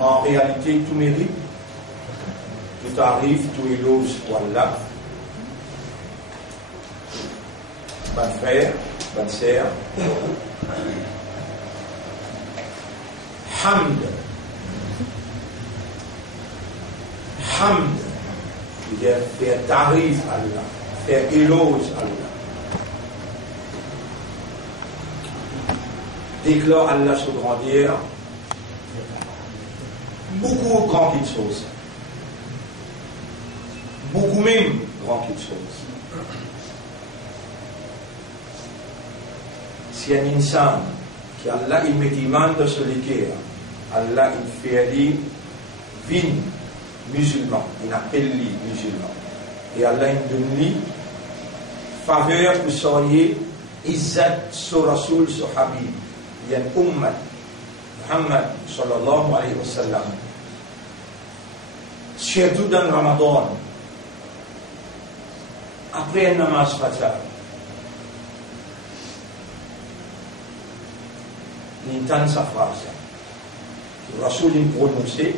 En réalité, tout mérite, tout arrive, tout éloge pour Allah. Bon frère, bonne sœur. Hamd. Hamd. C'est-à-dire faire tarif à Allah, faire éloge à Allah. Déclare Allah sur grandir beaucoup grand qu'il chose. Beaucoup même grand qu'il chose. Si un insan qui Allah il met iman dans ce liqueur, Allah il fait dire vin musulman, il appelle lui musulman. Et Allah il donne lui faveur pour soyez izzat sur Rasoul sur Habib. Il y a une ummat Muhammad sallallahu alayhi wa sallam. Surtout dans le Ramadan, après un namaz Fajr, il entend sa phrase. Le Rasoul il prononçait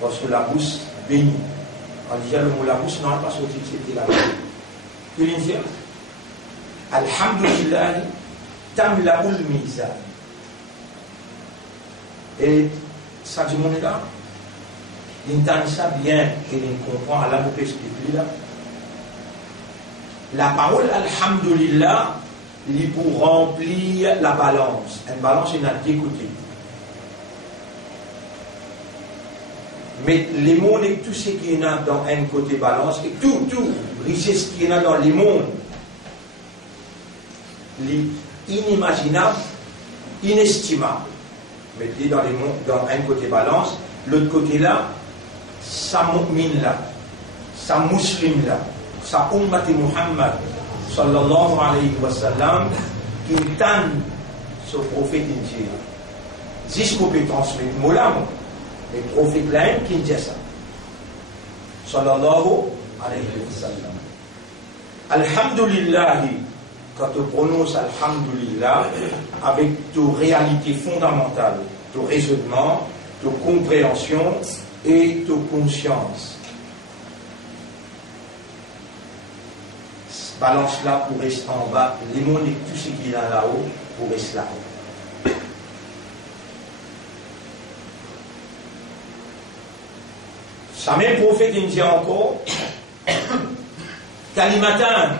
parce que la bouche bénit. On disait le mot la bouche non pas sorti, c'était la bouche. Il dit Alhamdulillah tamla'ul mizan. Et ça du monde là, il entend ça bien et il comprend Allah vous explique là. La parole Alhamdulillah, il pour remplir la balance. Une balance il a deux côtés. Mais les mondes et tout ce qui est dans un côté balance et tout richesse qui est dans les mondes, inimaginable, inestimable. Mettez dans les mondes, dans un côté balance, l'autre côté là, sa mu'min là, sa muslim là, sa ummati Muhammad sallallahu alayhi wa sallam, qui tente ce prophète injil. Jusqu'au peut transmettre mot là, le prophète là qui dit ça. Sallallahu alayhi wa sallam. Alhamdulillah, quand tu prononces Alhamdulillah, avec ta réalité fondamentale, ton raisonnement, ta compréhension et ta conscience. Balance là pour rester en bas, les mondes et tout ce qui est là-haut pour rester là-haut. Ça même prophète il dit encore Kalimatan,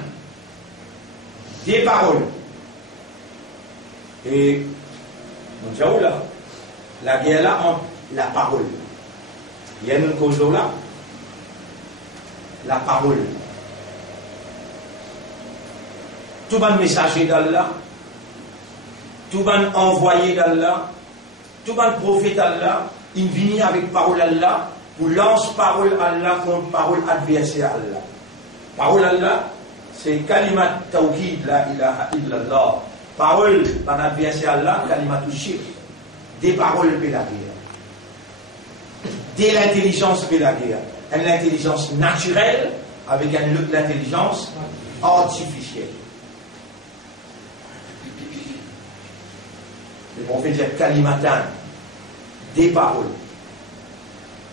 des paroles. Et nous disons là, la guerre là entre la parole. Il y a une cause là, la parole. Tout le messager d'Allah, tout le envoyé d'Allah, tout le prophète d'Allah, il vient avec parole d'Allah, pour lance parole Allah contre parole adversaire Allah. Parole Allah, c'est kalimat tawhid la ilaha illallah. Parole par adversaire Allah, kalimat shirk. Des paroles de la guerre. De l'intelligence de la guerre. Une intelligence naturelle avec une intelligence artificielle. Le prophète dit kalimatan, des paroles.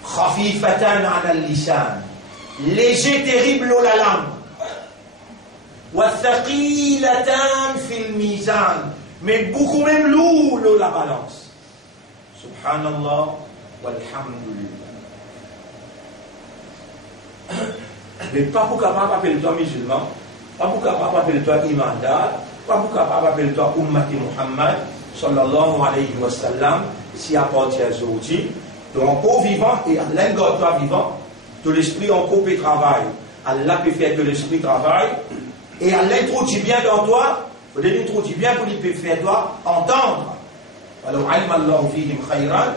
Khafifatan ala al-lisan, léger, terrible la langue. Wa thaqilatan fil mizan, mais beaucoup même lourd la balance. Subhanallah walhamdulillah. Mais pas pour capable d'appeler toi musulman, pas pour capable d'appeler toi imandar, pas pour capable d'appeler toi ummati Muhammad sallallahu alayhi wa sallam, si à partir d'aujourd'hui, donc au vivant et l'un toi vivant, de l'esprit en coupe et travail. Allah peut faire que l'esprit travaille, et Allah introduit bien dans toi, il faut l'introduire bien pour qu'il peut faire toi entendre. Alors, alim Allahu fihim khayran,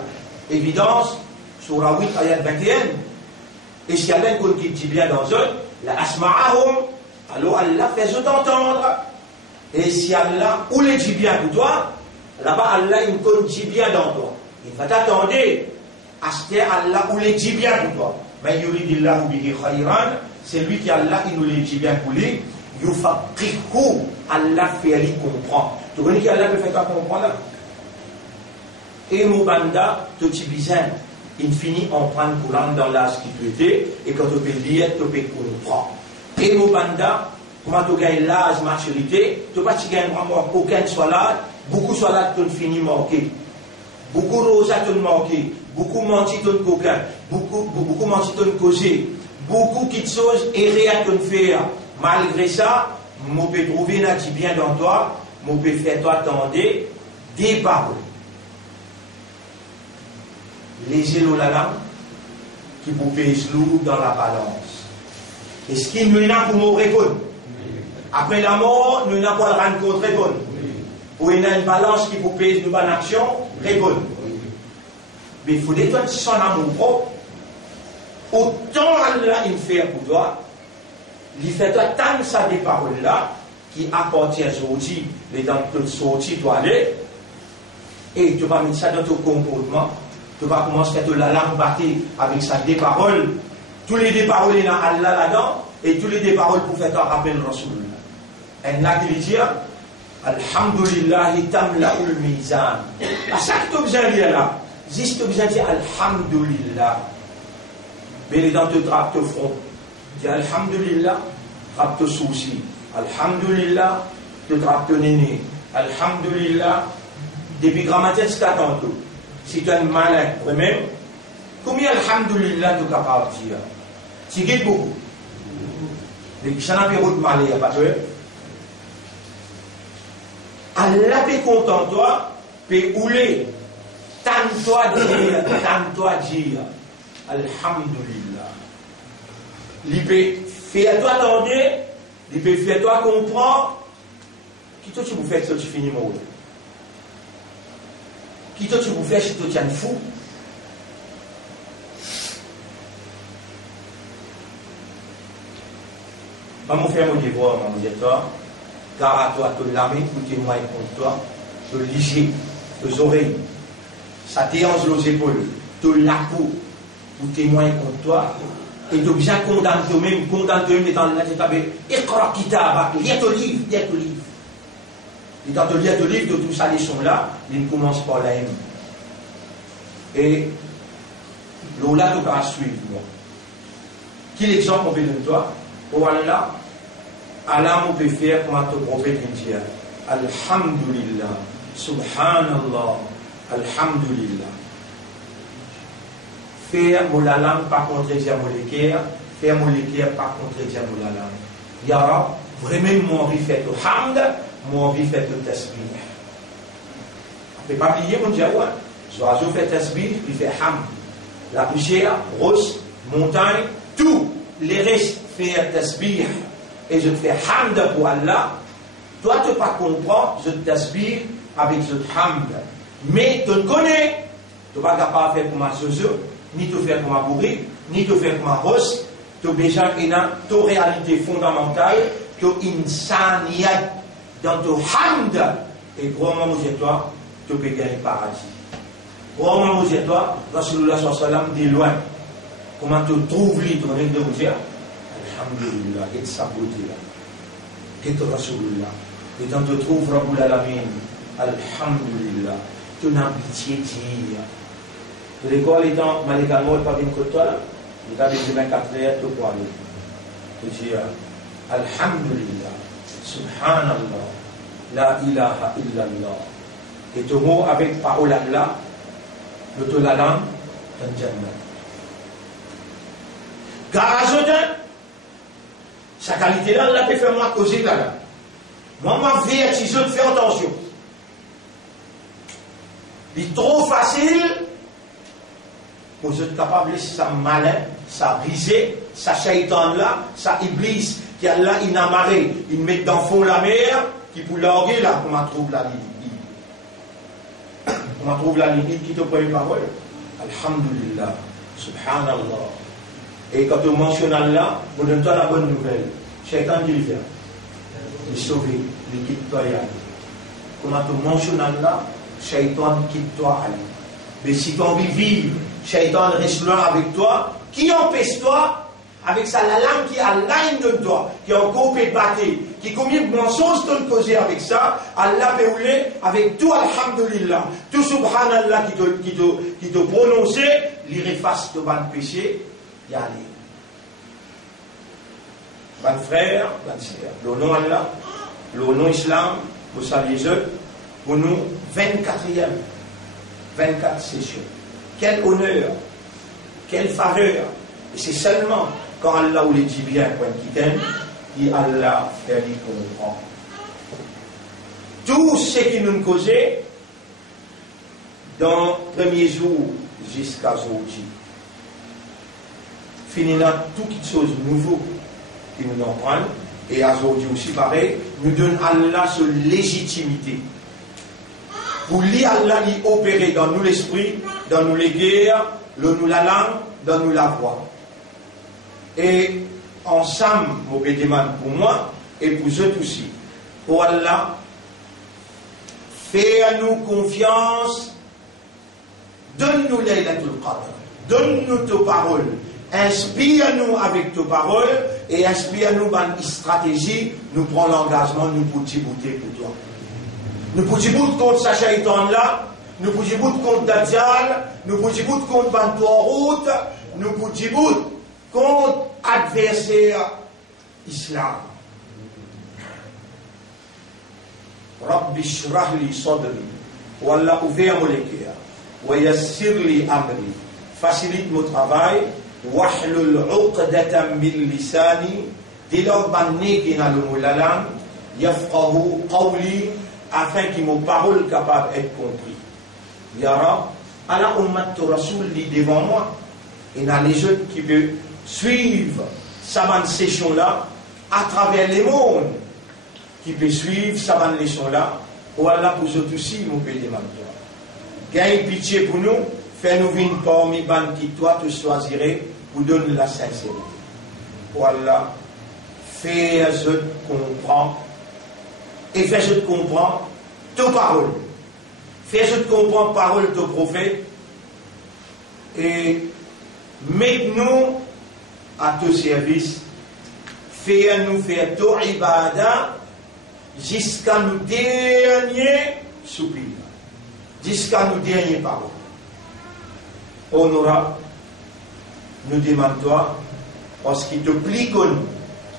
évidence, surah 8, ayat 21. Et si Allah qui dit bien dans eux, la asma'ahum, alors Allah fait eux entendre. Et si Allah ou les dit bien pour toi, là-bas Allah il dit bien dans toi. Il va t'attendre à ce que Allah ou les dit bien pour toi. Mais yuridillahu bihi khayran, c'est lui qui Allah il nous les dit bien pour lui. Yufaqihu, Allah fait lui comprendre. Tu connais qui Allah peut faire comprendre là? Et Moubanda, tout petit bizarre, il finit en prendre courant dans l'âge qui tu étais, et quand tu peux lire, tu peux comprendre. Et Moubanda, comment tu gagnes l'âge, maturité, tu pas gagner vraiment aucun salade, beaucoup de salade tu finis manqué. Beaucoup de roses tu manqué, beaucoup menti tu coquin, beaucoup menti tu causé, beaucoup de choses et rien tu faire. Malgré ça, je peux trouver un petit bien dans toi, je peux faire toi attendre des paroles. Les élos la langue qui vous pèsent lourd dans la balance. Et ce qui nous a pour nous répondre. Après la mort, nous n'avons pas de rencontre répondre. Ou il y a une balance qui vous pèse de bonne action, répondre. Mais il faut détendre son amour propre. Autant Allah il fait pour toi, il fait tant ça des paroles là qui appartiennent aux outils, les dans toutes sorties, tu vas aller, et tu vas mettre ça dans ton comportement. Tu vas commencer à te la langue battre avec ça des paroles. Tous les des paroles, il y a Allah là-dedans, et tous les des paroles pour faire rappel Rasulullah. Et là, il dit, Alhamdulillah, tamla'ul mizan. À chaque fois que j'ai dit là, juste que j'ai dit Alhamdulillah. Mais les dents te trappent te front. Dis Alhamdulillah, trappe te souci. Alhamdulillah, te trappe te néné. Alhamdulillah, depuis grammaire, c'est t'attends tout. Si tu es malin, même, combien Alhamdulillah tu es capable de dire? Tu guides beaucoup. Mais si tu n'as pas de mal, il n'y a pas de Allah est content de toi, peut ouler. Tente-toi dire. Alhamdulillah. Il peut faire toi attendre, il peut faire toi comprendre. Qui toi tu vous fais ça, tu finis mort. Qui toi tu vous fais si tu es fou. Maman fait mon devoir, maman dit toi, car à toi, tu l'as mis, tu témoins contre toi, tu liger, tes oreilles, ça t'éance les épaules, tu la peau, tu témoins contre toi, et tu bien condamner toi-même, étant là, tu t'avais écran qui t'a lis ton livre, lis ton livre. Et quand tu lis ton livre, de tout ça, les sont là, ils ne commencent pas à la haine. Et là, tu vas suivre. Quel exemple on peut donner toi? Pour Allah, Allah on peut faire comme ton prophète dit. Alhamdulillah, Subhanallah, Alhamdulillah. Faire mon la langue par contredire mon équerre, faire mon équerre par contredire mon la langue. Yara, vraiment, mon envie fait le hamd, mon envie fait le tasbih. On ne peut pas oublier mon Dieu. L'oiseau fait tasbih, il fait hamd. La poussière, rose, montagne, tout les restes fait tasbih et je te fais hamd pour Allah. Toi, tu ne peux pas comprendre, je te tasbih avec ce hamd. Mais tu le connais. Tu ne vas pas faire comme un zozo, ni te faire comme un bourri, ni te faire comme un rose. Tu as déjà une réalité fondamentale, tu as une saniyat dans ton hamd. Et gros moment, toi, tu peux gagner le paradis. Gros moment, toi, Rasulullah sallallahu alayhi wa sallam dit loin. Comment tu trouves lui ton règne de vous dire Alhamdulillah, et sa beauté là. Et ton Rasulullah. Et quand tu trouves Rabbul Alamin, Alhamdulillah, tu n'as pitié dire. Tu l'école étant malégalement pas bien que toi là, il a des 24 heures, tu peux aller. Tu dis Alhamdulillah, Subhanallah, La ilaha illallah. Et tu mot avec parole Allah, le tout la langue, dans le Jannah. Car sa qualité-là, elle a fait moi causer là. Moi, ma vie, si je fais attention. Il est trop facile pour être capable de ça malin, ça brisé, ça shaitan là, ça iblis, qui a là, il a marré, il met dans le fond la mer, qui pour l'orguer là, comment trouve la limite. Comment trouve la limite qui te prend une parole. Alhamdulillah, subhanallah. Et quand tu mentionnes Allah, vous donne toi la bonne nouvelle. Shaitan dit le faire. Il est sauvé, il quitte toi et Allah. Comment tu mentionnes Allah, Shaitan quitte toi Allah. Mais si tu as envie de vivre, Shaitan reste loin avec toi, qui empêche toi avec ça, la langue qui a l'aime de toi, qui a encore peut battre, qui combien de mensonges te causer avec ça, Allah peut rouler avec tout alhamdulillah, tout subhanallah qui te prononce, il efface ton péché, y aller. Bon frère, bonne sœur, le nom Allah, le nom Islam, vous saviez pour nous, 24e, 24 sessions. Quel honneur, quelle faveur. Et c'est seulement quand Allah vous le dit bien, quand il t'aime, et Allah fait lui comprendre. Tout ce qui nous causait, dans le premier jour jusqu'à aujourd'hui, finira toutes choses nouvelles qui nous en prennent, et aujourd'hui aussi pareil, nous donne Allah sa légitimité. Pour lui, Allah lui opérer dans nous l'esprit, dans nous les guerres, dans nous la langue, dans nous la voix. Et ensemble, mon bédéman pour moi et pour eux aussi. Pour Allah, fais-nous confiance, donne-nous Laylatul Qadr, donne-nous tes paroles, inspire-nous avec tes paroles et inspire-nous une stratégie, nous prenons l'engagement, nous pour t'ébouter pour toi. Nous pouvons dire contre ce shaitan-là, nous pouvons dire contre Dajjal, nous pouvons dire contre Bantoua Route, nous pouvons dire contre adversaire islam. Rabbi shrah li sadri, Wallah ouvert mon cœur, wa yassir li amri, facilite mon travail, wahlul uqdatan min lisani, dès-lors banné qui n'a le mot la langue, yafqahu qawli, afin que mon parole capable d'être compris. Yara, Allah ummat Rasoul dit devant moi, et dans les jeunes qui peuvent suivre cette session-là à travers les mondes, qui peuvent suivre cette leçon-là, ou Allah pour eux aussi, mon pays de Mantoua. Gagne pitié pour nous, fais-nous venir parmi les qui toi te choisirais pour donner la sincérité. Ou Allah, fais-je comprendre. Et fais-je comprendre tes paroles. Fais-je comprendre parole de prophète. Et mets-nous à ton service. Fais-nous faire ton ibadah jusqu'à nos derniers soupirs. Jusqu'à nos dernières paroles. Honorable, nous demandons toi, parce qu'il te plie comme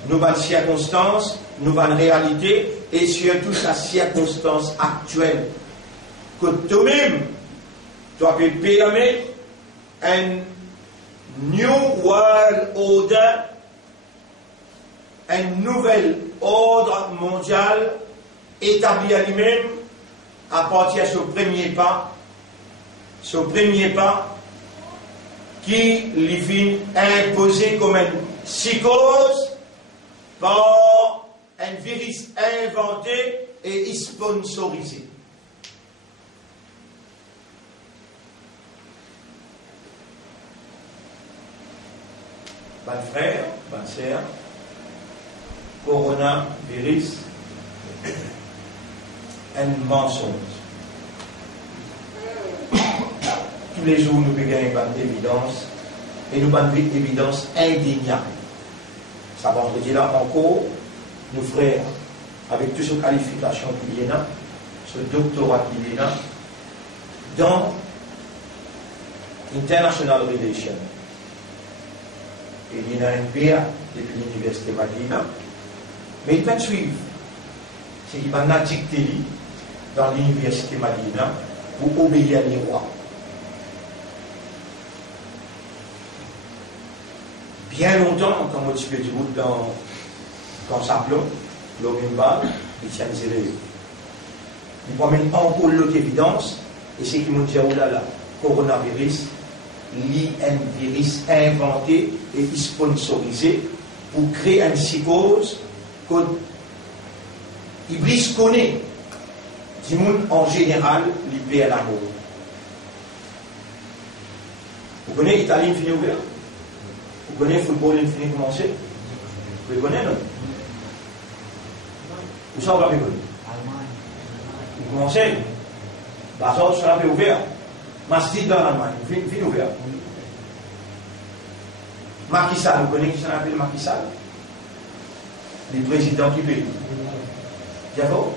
nous bonnes circonstances, nous bonnes réalités, et surtout sa circonstance actuelle. Que toi-même, tu peux permettre un New World Order, un nouvel ordre mondial établi à lui-même à partir de ce premier pas qui lui vient imposer comme une psychose par un virus inventé et sponsorisé. Bon frère, bonne sœur, coronavirus, un mensonge. Tous les jours, nous payons une évidence et nous avons une évidence indéniable. Ça va dire là encore, nos frères, avec toutes ces qualifications qu'il y a, ce doctorat qu'il y a, dans International Relations. Et il y a un PA depuis l'université Madina, mais il peut suivre. C'est qu'il va dicter dans l'université Madina pour obéir à les rois. Bien longtemps, comme tu peux dire dans Sablon, l'Ogimba, il tient zéro. Il promène encore l'autre évidence, et c'est qu'il m'a dit, oh là là, coronavirus, un virus inventé et sponsorisé pour créer une psychose que Iblis connaît du monde en général, lié à l'amour. Vous connaissez l'Italie infinie ouvert? Vous connaissez le football infini commencé? Vous le connaissez, non? Où ça, on va le connaître? Vous commencez? Bah, ça, on sera ouvert. Mastic dans l'Allemagne, fin ouvert. Macky Sall, vous connaissez qui s'appelle Macky Sall? Le président qui paye. Diabo?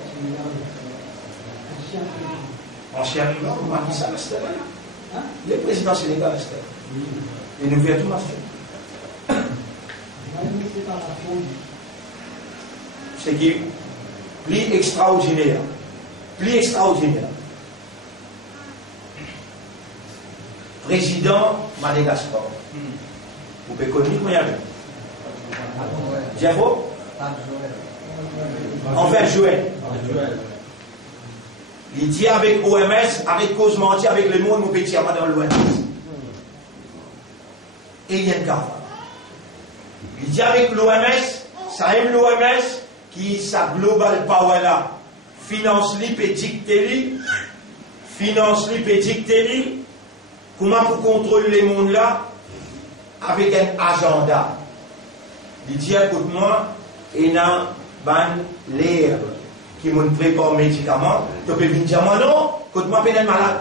Ancien président, Macky Sall, c'était là. Le président sénégalais, c'était là. Et nous faisons tout marcher. C'est qui? Plus extraordinaire. Plus extraordinaire. Président Madagascar. Vous pouvez connaître comment il y avait? Diabo? Envers Joël. Il dit avec OMS, avec Cause Mentie, avec le monde, nous pétions dans l'Ouest. Et il y a un cas. Il dit avec l'OMS, ça aime l'OMS, qui sa global power là, finance li et dicter li, comment pour contrôler les mondes là, avec un agenda. Il dit écoute-moi, et dans l'air qui me prépare médicaments, tu peux venir dire non, écoute-moi, je suis malade.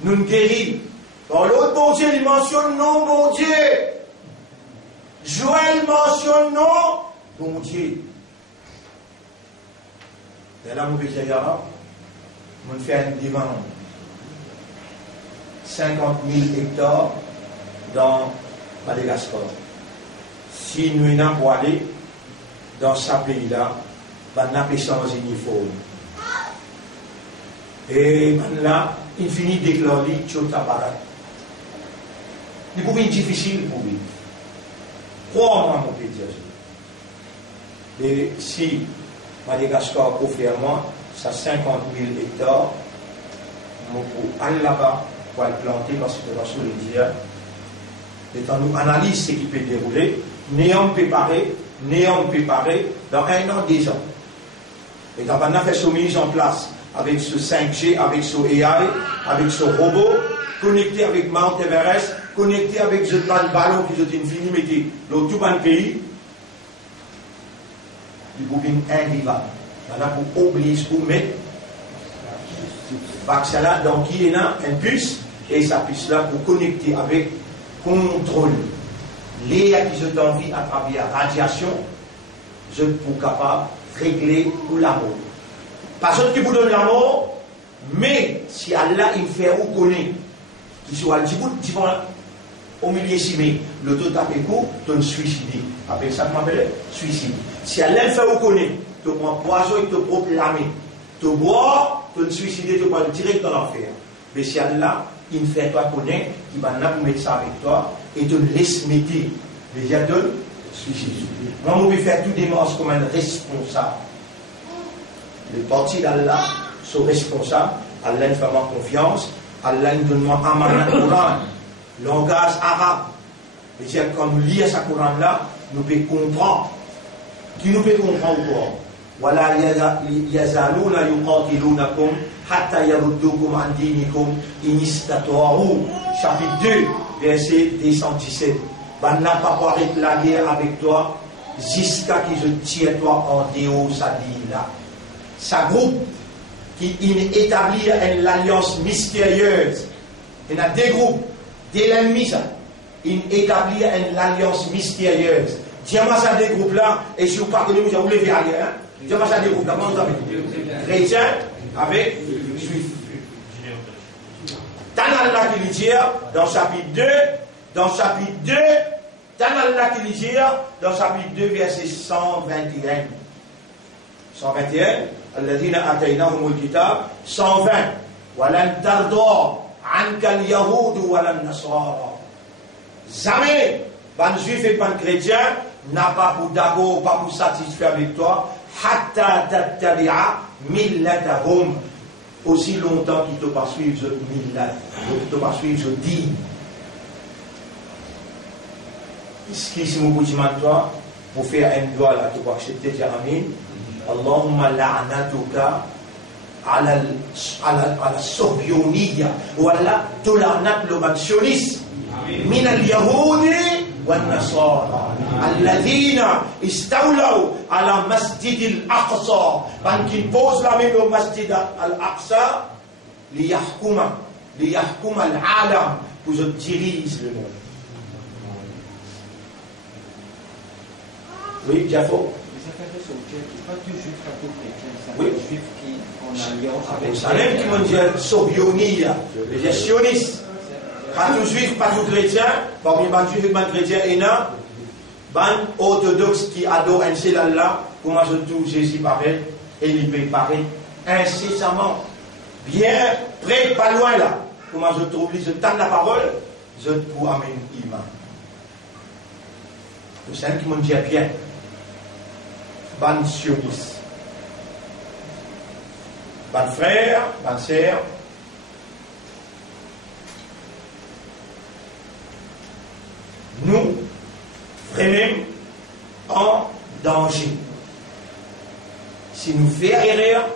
Nous nous guéris. Dans l'autre bon Dieu, il mentionne non, bon Dieu. Joël mentionne non, bon Dieu. Et là, mon petit gars, on fait une demande. 50 000 hectares dans Madagascar. Si nous n'avons pas aller dans ce pays-là, on n'a sans uniforme. Et là, il finit de déclarer tout à pareil. Il pouvait être difficile pour lui. Crois-moi, mon petit Dieu. Et si Madagascar offre à moi, ça 50 000 hectares, je peux aller là-bas pour le planter parce que je vais sur les dire. Et quand nous analysons ce qui peut dérouler, néant préparé, dans 1 an, 2 ans. Et quand on a fait ce mise en place avec ce 5G, avec ce AI, avec ce robot, connecté avec Mount Everest, connecté avec ce ballon qui est infini, mais dans tout le pays, il faut une indivable. On a pour obliger, pour mettre vaccin là, donc il y a un puce, et sa puce là pour connecter avec contrôle. Les qui sont en vie à travers la radiation, je suis capable de régler pour l'amour. Pas ceux qui vous donnent l'amour, mais si Allah il fait ou connaît, qui soit le petit au milieu simé, le taux tape écho, tu suicidé. Avec ça, je m'appelle suicide. Si Allah fait ou connaît, tu prends poison et tu proclames, tu bois, tu suicides, tu vas direct dans l'enfer. Mais si Allah il fait toi connaître, il va mettre ça avec toi et te laisse mettre. Déjà de suicide. Moi, je vais faire tout démarche comme un responsable. Les partis d'Allah sont responsables. Allah nous fait confiance. Allah nous donne un Coran, langage arabe. Et quand nous lisons ce Coran-là, nous pouvons comprendre. Qui nous peut comprendre quoi? Voilà, yazalouna yuqatilunakum hatta yaruddukum an dinikum in istata'u. Chapitre 2, verset 217. Ben n'a pas arrêter la guerre avec toi jusqu'à ce que je tire toi en dehors ça dit là. Sa groupe qui établit une alliance mystérieuse. Il y a deux groupes, de l'ennemi ça. Il établit une alliance mystérieuse. Dis-moi ça des groupes là, et si vous partez, vous avez levé ailleurs. Dis-moi ça des groupes là, comment vous avez chrétiens avec juifs. Tanalla qui lui dit dans chapitre 2, Tanalla qui lui dit dans chapitre 2, verset 121. 121, Alladhina ataynahumul kitab, 120. Walan tarda anka al-yahud walan nasara. Jamais, ban juif et ban chrétien n'a pas pour d'accord, pas pour satisfaire avec toi, hatta tattabi'a millatahum. Aussi longtemps qu'il ne te pas suivre ce millat, qu'il ne te pas suivre ce dit. Ce qui est mon petit toi, pour faire un doigt là, tu peux accepter, dire Amin. Allahumma la'natuka ala sobioniya, ou ala tolanat le sioniste, min al-yahudi والنصارى الذين استولوا على مسجد الأقصى فانكن بوز لا من مسجد الأقصى ليحكم العالم pour se diriger le monde. Oui, Jafo. Pas tout juif, pas tout chrétien, c'est Oui. un juif qui en alliance avec Ça même qui m'ont dit Sobionie, les gestionnistes. Pas tout juif, pas tout chrétien, parmi les juifs et les chrétiens, et non, ban orthodoxe qui adore un seul Allah, comment je trouve Jésus pareil, et il paye pareil, incessamment, bien près, pas loin là, comment je trouve, je tente la parole, je pour amener iman. C'est un qui m'ont dit bien, ban sioniste, ban frère, ban sœur, nous, vraiment, en danger. Si nous faisons erreur,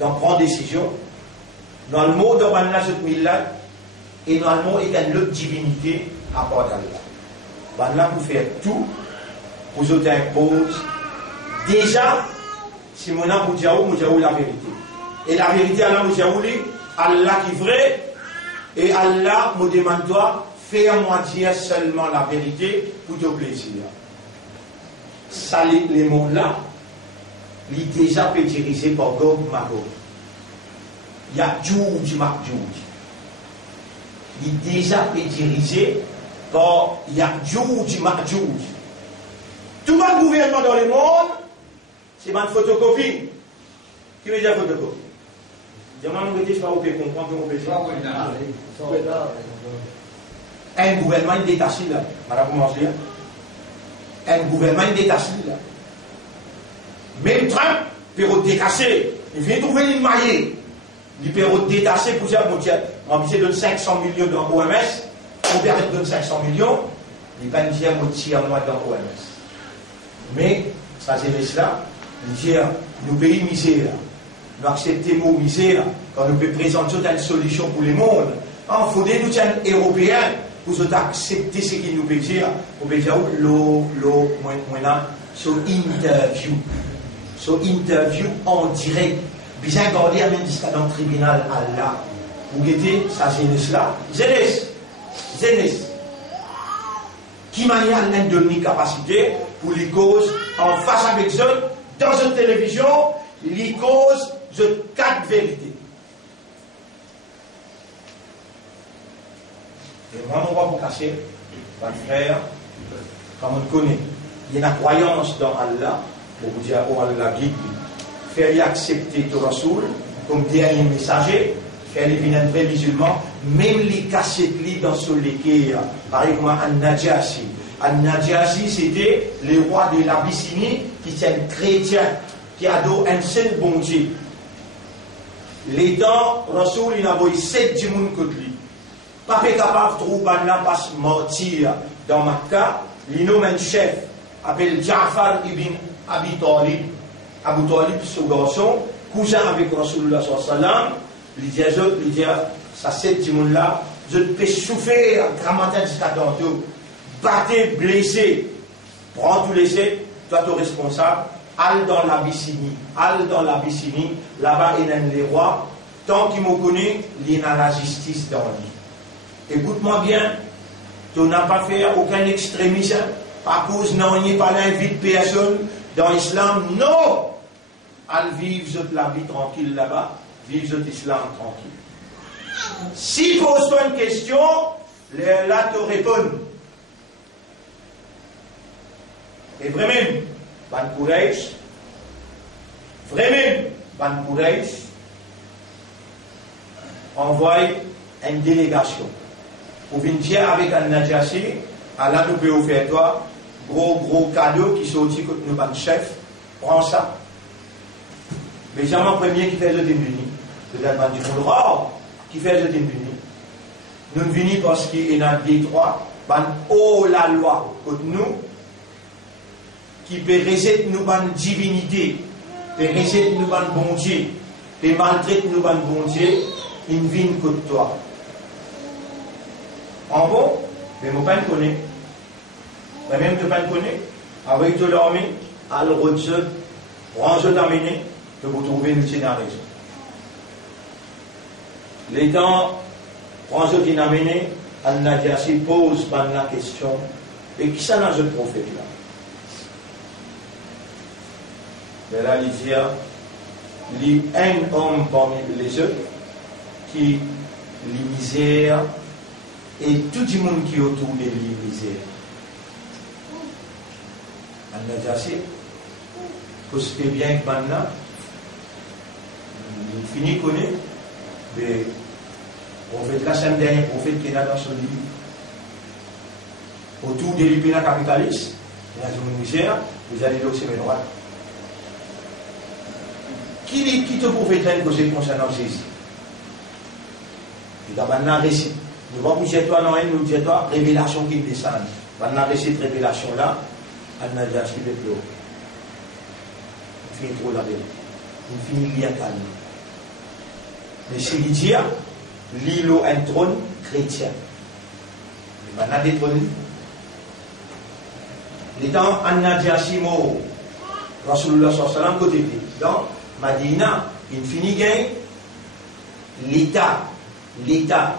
d'en prendre décision, dans le mot de Banna Millat, et normalement, il y a une autre divinité à part d'Allah. Banna pour faire tout, pour vous imposer. Déjà, si mon âme vous dit la vérité. Et la vérité, Allah vous dit, Allah qui est vrai, et Allah me demande toi, fais-moi dire seulement la vérité pour te plaisir. Ça, les mondes-là, il est déjà pétirisé par Gog Magog. Il y a Djoudj Makdjoudj. Il est déjà pétirisé par Djoudj Makdjoudj. Tout le gouvernement dans le monde, c'est une photocopie. Qui veut dire photocopie? Dis-moi, je ne sais pas où on comprend que on peut dire. Un gouvernement détaché là, madame Manger, un gouvernement détaché là. Même Trump peut détacher, il vient trouver une maillée. Il peut détacher pour dire, mon Dieu, on donne 500 millions dans l'OMS, on peut donner 500 millions, il va dire, mon Dieu, moi dans l'OMS. Mais, ça c'est cela, il dit, nous pays misère, nous acceptons nos misères, quand nous pouvons présenter une solution pour le monde. Il faut des nous européens pour accepter ce qu'il nous peut dire. On peut dire, sur interview en direct, bien gardé à même dans le tribunal Allah. Vous guettez, ça c'est là. Zénès. Qui manière à donner une capacité pour les causes en face avec eux, dans une télévision, les causes de 4 vérités. Et moi, on va vous casser, mon frère, comme on le connaît, il y a une croyance dans Allah, pour vous dire, oh Allah guide, faire-lui accepter ton Rasoul comme dernier messager, faire-lui venir un vrai musulman, même les cassettes dans ce légué, par exemple, An-Najasi. An-Najasi, c'était le roi de l'Abyssinie, qui est un chrétien, qui adore un seul bon Dieu. Les temps, Rasoul, il a envoyé 7 djimoun contre lui. Pas capable de trouver un passe mortir dans Makkah, il nomme un chef, appelé Ja'far ibn Abi Talib. Abu Talib, ce garçon, cousin avec Rasulullah sallallahu alayhi wa sallam, il dit, ça c'est ce monde-là, je peux souffrir, grammatin jusqu'à tantôt, battre, blessé, prends tout laisser, toi tu es responsable, allez dans l'Abyssinie, là-bas il y a les rois, tant qu'il me connaît, il y a la justice dans lui. Écoute-moi bien, tu n'as pas fait aucun extrémisme, à cause non, il n'y a pas l'invite personne dans l'islam, non! Allez vivre la vie tranquille là-bas, vivre l'islam tranquille. Si pose-toi une question, là te répond. Et vraiment, ban courage, envoie une délégation. Pour venir dire avec un Najassi, Allah nous peut offrir toi, gros cadeau qui sortit contre nous, ban chef, prends ça. Mais jamais le premier qui fait le démuni, c'est le du monde rare qui fait le démuni. Nous venons parce qu'il y a des trois, la loi contre nous, qui peut rejeter nous une divinité, peut rejeter nous un bon Dieu, peut maltraiter nous un bon Dieu, il vient contre toi. En bon, mais moi pas le connais. Moi-même je ne pas le connais. Avec tout l'armée, à le retirer, range d'amener. De vous trouver une scénario. Les temps, François qui n'a mené, Al-Najassi pose la question, et qui s'en a ce prophète là? Mais là, il dit, il y a un homme parmi les autres qui les misère et tout le monde qui est autour de lui misère. On a déjà assez. Parce que bien que maintenant, il finit de connaître le prophète, la semaine dernière, prophète qui est là dans son livre. Autour de lui, capitaliste, il y a une misère, vous allez dire que c'est mes droits. Qui te prophète que c'est concernant Jésus? Il y a un récit. Nous ne pouvons pas nous nous dire révélation qui descend. Dans récit de révélation là, on a déjà acheté de l'eau. On finit trop la belle. On finit bien calme. Mais c'est dit, l'îlot un trône chrétien. On a des trônes. Les temps, on a dit à Simo, Rasulullah sallallahu côté. Donc, Madina, il finit gain l'État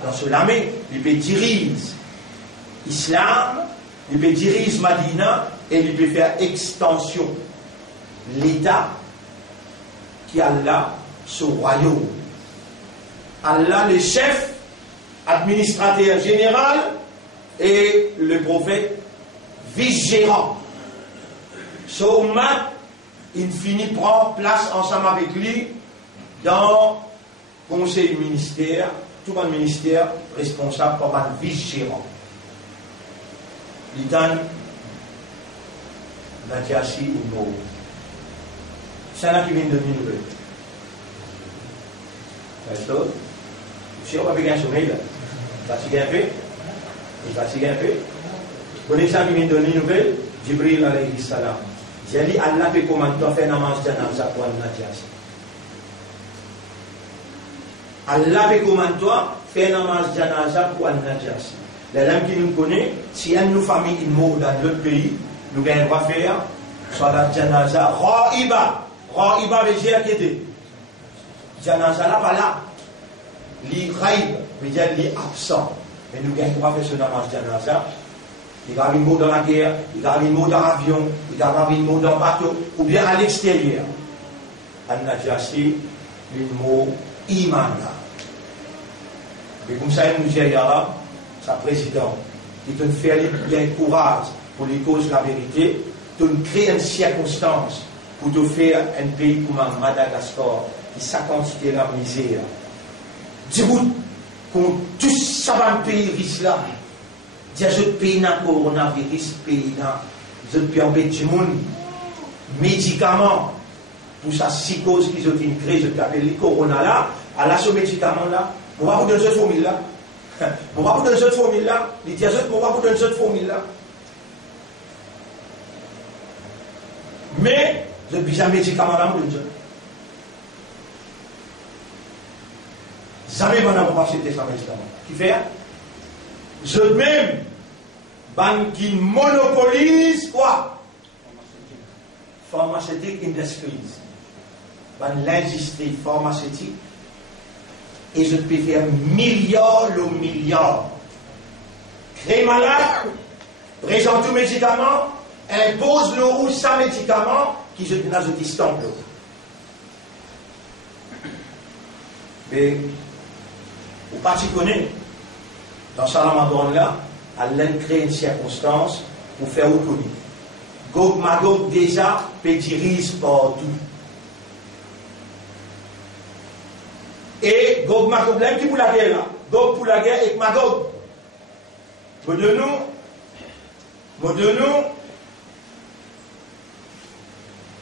dans ce lamé, il peut diriger l'islam, il peut diriger Madina et il peut faire extension. L'État qui a là ce royaume. Allah, le chef, administrateur général et le prophète vice-gérant. Ce ummat, il finit prend place ensemble avec lui dans le conseil ministère, tout un ministère responsable comme un vice-gérant. L'Itan n'a dit assis ou non. C'est un qui vient de nous nouvelles. D'accord? Si on va faire un sommeil là, fatigué un peu, il fatigue un peu. Vous connaissez ça qui vient de nous nouvelles? Jibril alayhi salam. J'ai dit Allah peut commander à faire namaz janaza pour un najas. Allah peut commander à faire namaz janaza pour un najas. Les gens qui nous connaissent, si une de nos familles est morte dans l'autre pays, nous allons faire soit la janaza ra'iba. Ra'iba veut dire qui était. Janaza là, pas là. Li raïb veut dire li absent. Mais nous allons faire ce namaz janaza. Il va avoir une mot dans la guerre, il va avoir une mot dans l'avion, il va avoir une mot dans le bateau, ou bien à l'extérieur. On a déjà assez une mot imana. Mais comme ça, il nous dit à sa présidente, qui te fait bien courage pour les causes de la vérité, te crée une circonstance pour te faire un pays comme Madagascar, qui s'accentue la misère. Dis-vous, qu'on tous savent un pays riche là. Il y a d'autres pays dans le coronavirus, pays dans d'autres pays en Bétimoun, médicaments pour sa psychose qu'ils ont créé, je t'appelle les corona là, à la ce médicament là, on va vous donner cette formule là, on va vous donner cette formule là, les diazotes, on va vous donner cette formule là. Mais, je ne dis pas médicament là, on donne jamais on n'a pas accepté ça médicament. Qui fait? Je même, qui monopolise quoi? Pharmaceutique industries. L'industrie pharmaceutique. Et je peux faire milliards le milliard. Créer malade, présente tout médicament, impose le rouge sans médicament, qui je dis dans distance. Mais, vous pas connaître. Dans ce Ramadan-là, Allah crée une circonstance pour faire reconnaître. Gog Magog déjà peut diriger partout. Et Gog Magog, là, qui pour la guerre là? Gog pour la guerre et Magog. Vous de nous,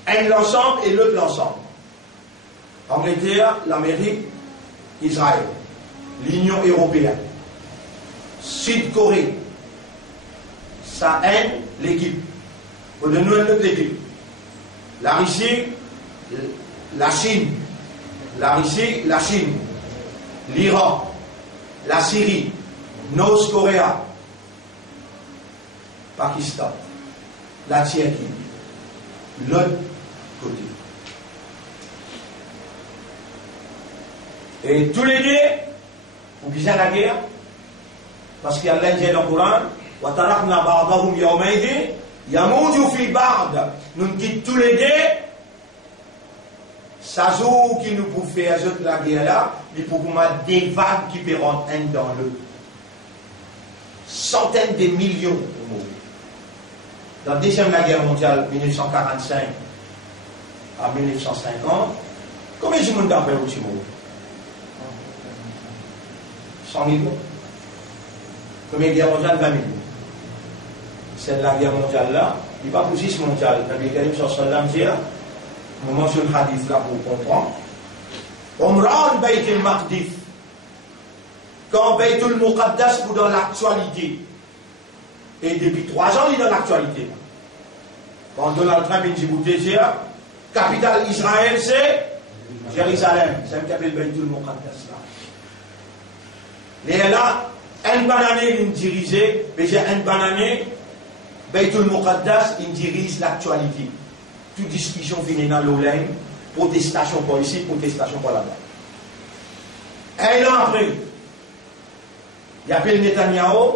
un l'ensemble et l'autre l'ensemble. Angleterre, l'Amérique, Israël, l'Union européenne. Sud-Corée, ça aide l'équipe. Pour de nous, l'équipe. La Russie, la Chine. La Russie, la Chine. L'Iran, la Syrie, Nord-Corée, Pakistan, la Turquie, l'autre côté. Et tous les deux, vous visez la guerre. Parce qu'il y a l'Indien dans le Coran, وَتَرَقْنَا بَعْضَهُمْ يَوْمَئِذٍ يَمُوجُ فِي بَعْضٍ. Nous quittons tous les deux Ça joue qui nous peut faire la guerre là, il faut qu'on ait des vagues qui peuvent rentrer dans le centaines de millions de morts. Dans la deuxième guerre mondiale, 1945 à 1950, combien de monde d'après où tu morts? 100 millions. Combien de guerre mondiale? 20 millions. C'est la guerre mondiale là, il n'y a pas pour 6 mondiales. Dans les guerres mondiales, on mentionne le hadith là pour comprendre. Omran Bayt al-Maqdis, quand Bayt al-Muqaddas est dans l'actualité, et depuis 3 ans il est dans l'actualité. Quand Donald Trump dit capitale Israël c'est Jérusalem, c'est un capitale Bayt al-Muqaddas là. Et là, un bananier il dirige, mais j'ai un bananier, Bayt al-Muqaddas il dirige l'actualité. Toute discussion finit dans l'Olène, protestation pour ici, protestation pour là-bas. Un an après, il appelle Netanyahu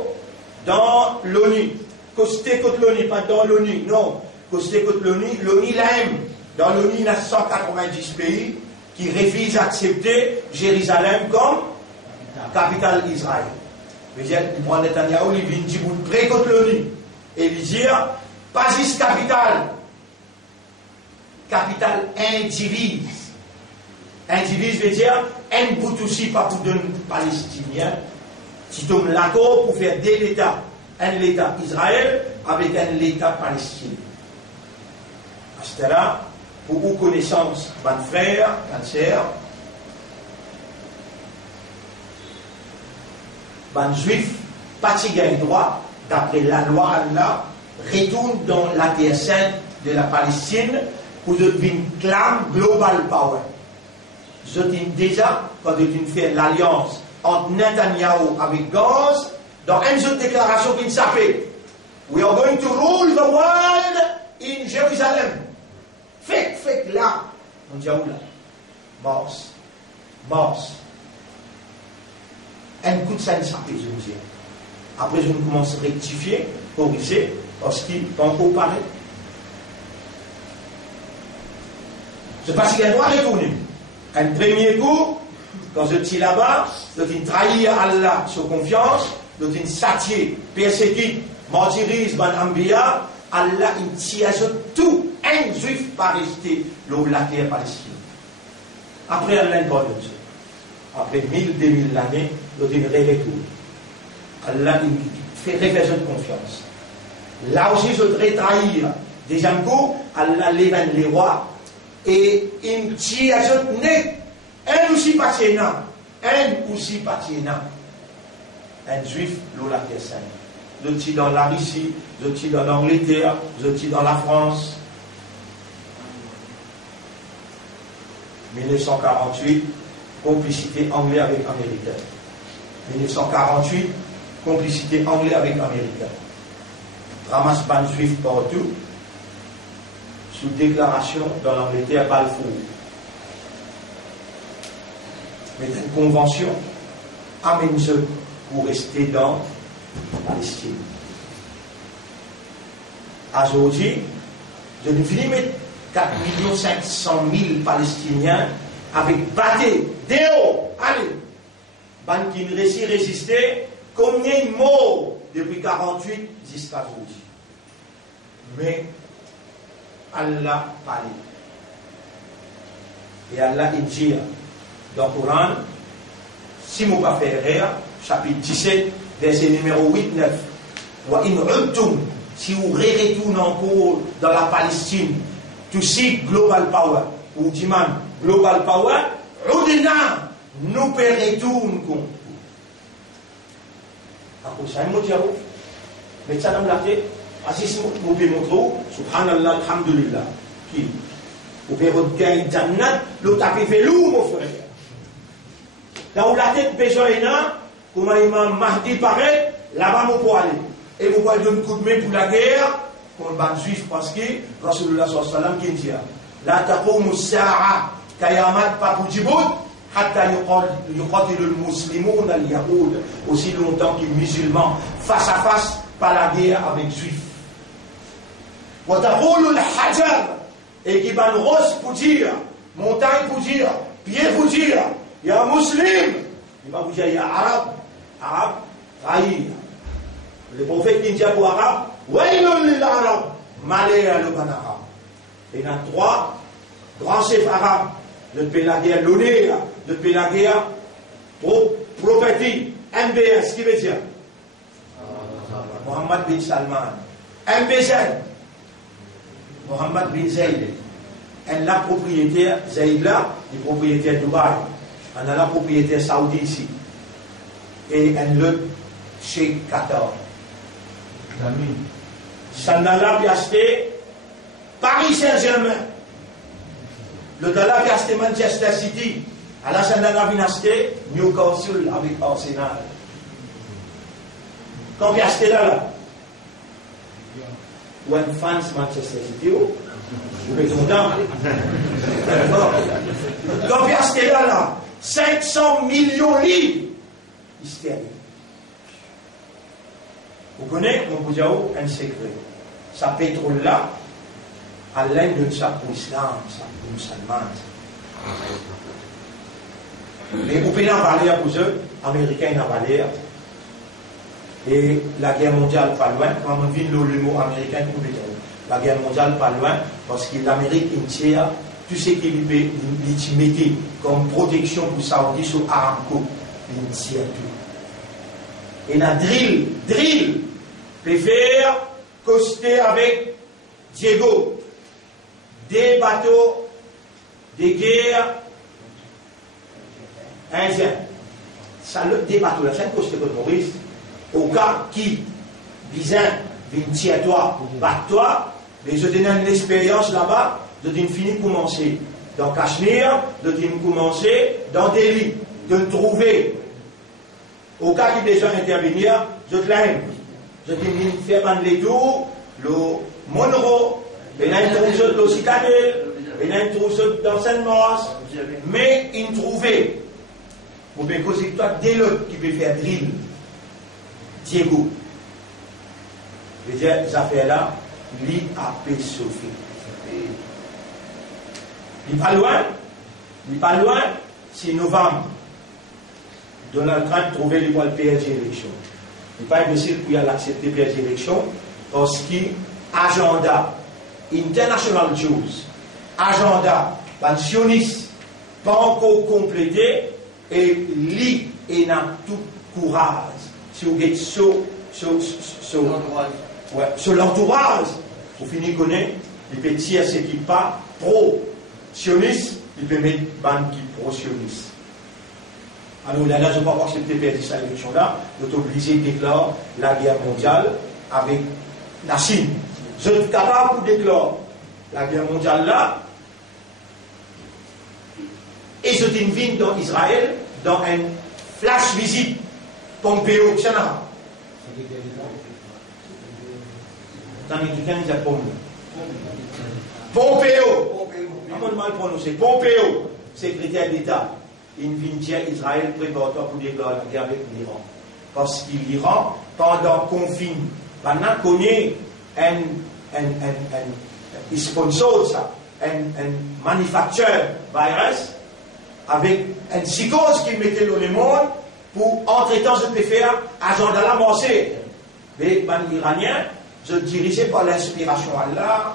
dans l'ONU. Costé contre l'ONU, pas dans l'ONU, non. Costé contre l'ONU, l'ONU l'aime. Dans l'ONU, il y a 190 pays qui refusent d'accepter Jérusalem comme capitale d'Israël. Mais il prend Netanyahu, il vient dire près contre l'ONU. Et il dit, pas juste capitale. Capitale indivise. Indivise veut dire un bout aussi pas pour donner palestinien. Si tu as l'accord pour faire deux États, un État Israël avec un État palestinien. À ce là, pour vos connaissances, mon frère, ma sœur, les juifs, pas de gain droit, d'après la loi Allah, retournent dans la terre sainte de la Palestine. Vous avez une clame global power. Vous avez déjà, quand vous avez fait l'alliance entre Netanyahu avec Gantz, dans une autre déclaration qui s'appelle We are going to rule the world in Jerusalem. Fait là, on dit où là? Mars. Un coup de scène s'appelle, je vous dis. Après, je commence à rectifier, corriger, parce qu'il peut encore parler. C'est parce qu'il y a un droit retourner. Un premier coup, quand je suis là-bas, je dois trahir Allah sur confiance, je dois satier, persécuter, martyrise, Ambiya, Allah il tire sur tout un juif pas resté dans la terre palestine. Après Allah pardonne. Après 1000, 2000 années, je dois retourner. Allah il fait réflexion de confiance. Là aussi, je dois trahir. Deuxième coup, Allah lève les rois. Et il tire à ce nez, un aussi passionnant, un juif, l'Ola Kessan. Je tire dans la Russie, je tire dans l'Angleterre, je tire dans la France. 1948, complicité anglais avec américain. 1948, complicité anglais avec américain. Ramasse ban juif partout. Sous déclaration dans l'Angleterre Balfour. Mais une convention amène ceux pour rester dans la Palestine. Aujourd'hui, je ne finis mettre 4 500 000 Palestiniens avec bâté, déo, allez, ban qui ne réussit résister, combien de morts depuis 48 jusqu'à aujourd'hui. Mais Allah parle. Et Allah il dit dans le Coran, si vous ne pas faire rire, chapitre 17, verset numéro 8-9, wa in udtum, si vous retournez encore dans la Palestine, to seek global power, ou demand global power, udna, nous peut retourner contre vous. Après ça, il m'a dit, mais ça n'a pas été. Assis vous pouvez montrer, subhanallah, alhamdulillah, qui vous pouvez gagner Jannat, l'autre a fait lourd, mon frère. Dans la tête, besoin comment l'imam Mahdi paraît, là-bas, vous pouvez aller. Et vous pouvez donner un coup de main pour la guerre, comme le juif, parce que Rasulullah sallallahu alayhi wa sallam qui dit, la taqoumu sa'a, kayamat papujibut, hatta yuqatilu al-muslimun al-yahoud, aussi longtemps que les musulmans, face à face, par la guerre avec les juifs. Et qui va nous rose pour dire montagne pour dire, pied pour dire, il y a musulman. Il va vous dire, il y a arabe, raïr. Le prophète qui dit pour arabe, waïlun lil arabe, malheur le ban arabe. Il y a trois grands chefs arabes, le Pélaguer, l'Onéa, le Pélaguer, prophétique, MBS, qui veut dire Mohammed bin Salman. MBZ, Mohammed bin Zayd. Elle la propriétaire, Zayd là, le propriétaire Dubaï. On a la propriétaire Saoudi ici. Et elle le chez Qatar. Ça n'a pas acheté Paris Saint-Germain. Le dollar qui a acheté Manchester City. À la Saint-Denis, on a acheté Newcastle avec Arsenal. Quand il a acheté là, when fans Manchester City, vous êtes content. Quand il a acheté là, 500 millions de livres. Hystérie. Vous connaissez, mon Boudjaou, un secret. Ça pétrole là, à l'aide de ça pour l'islam, ça pour musulman. Les Européens en parlé à vous, Américains en parlé. Et la guerre mondiale pas loin, quand on vit le mot américain, la guerre mondiale pas loin, parce que l'Amérique entière, tout ce qu'il mettait comme protection pour Saoudi sur Aramco, il tire tout. Et la drill, peut faire coster avec Diego des bateaux, des guerres indiens. Ça le des bateaux, la chaîne coster contre Maurice, au cas qui, bizarre, vient tirer toi, battre toi, mais je donne une expérience là-bas, je dis fini commencer dans Cachemire, je dis commencer dans Delhi, de me trouver. Au cas qui déjà intervenir, je te l'aime. Je dis faire prendre les tours, le Monroe, il y a une trousse de Cicadelle, il y a une trousse dans Saint-Maurice, mais il trouvait. Vous pouvez causer toi dès l'autre qui peut faire drill. Diego. Je veux dire, ces affaires-là, lui a Sophie. Il n'est pas loin, c'est novembre. Donald Trump trouvait les voies de perdre l'élection. Il n'est pas imbécile pour y aller accepter de perdre l'élection parce qu'il agenda International Jews, agenda sioniste, pas encore complété, et lui, il a tout courage. Si vous êtes sur l'entourage, vous finissez connaître, il peut tirer ce qui n'est pas pro-sioniste, il peut mettre bande qui pro-sioniste. Alors là, je ne peux pas accepter de perdre cette élection-là, vous êtes obligé de déclarer la guerre mondiale avec la Chine. Je suis capable de déclarer la guerre mondiale là, et je t'invite dans Israël dans une flash visite Pompeo, c'est là. Pompeo, comment mal prononcé? Pompeo, secrétaire d'État. Il vient dire Israël prépare-toi pour déclarer la guerre avec l'Iran. Parce que l'Iran, pendant le confinement, maintenant connaît il sponsor ça, un manufacture virus avec une psychose qu'il mettait dans le monde pour entre-temps je peux faire agent de la morcée. Mais les Iraniens, je dirigeais par l'inspiration Allah,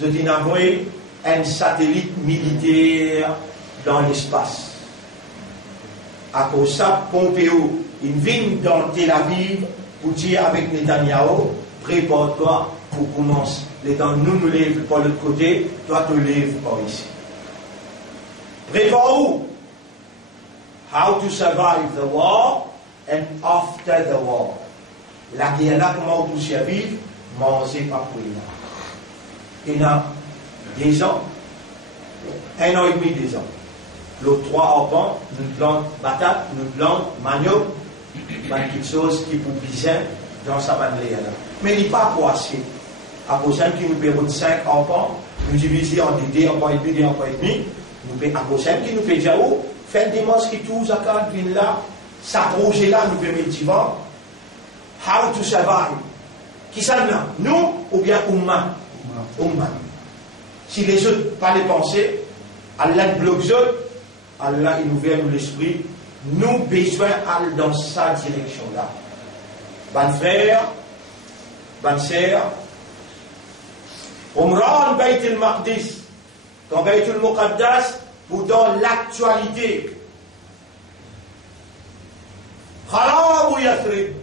je dis envoyer un satellite militaire dans l'espace. À cause de ça, Pompeo, il vient dans Tel Aviv pour dire avec Netanyahu, prépare-toi pour commencer. Les temps nous lèvent par l'autre côté, toi te lèves par ici. Prépare où? How to survive the war and after the war. La guerre là, comment vous survivre? Manger pas pour il y a 10 ans, 1 an et demi, 2 ans. L'autre 3 enfants, nous plantons patates, nous plantons manioc, quelque chose qui est pour bien dans sa bannière là. Mais il n'est pas pour assez. À cause qui nous perd 5 enfants, nous divisons en 2 enfants et demi, 2 enfants et demi, nous perd à cause qui nous perd déjà où? Faire des monstres qui tous à quatre viennent là, s'approcher là, nous permet divan. How to survive? Qui ça là? Nous ou bien Oumma? Oumma. Si les autres pas les penser, Allah bloque, Allah il ouvert nous l'esprit, nous besoin d'aller dans sa direction-là. Bonne frère, bonne sœur, Umran Bayt al-Maqdis, dans Bayt al-Muqaddas, ou dans l'actualité. Kharab ou Yathrib,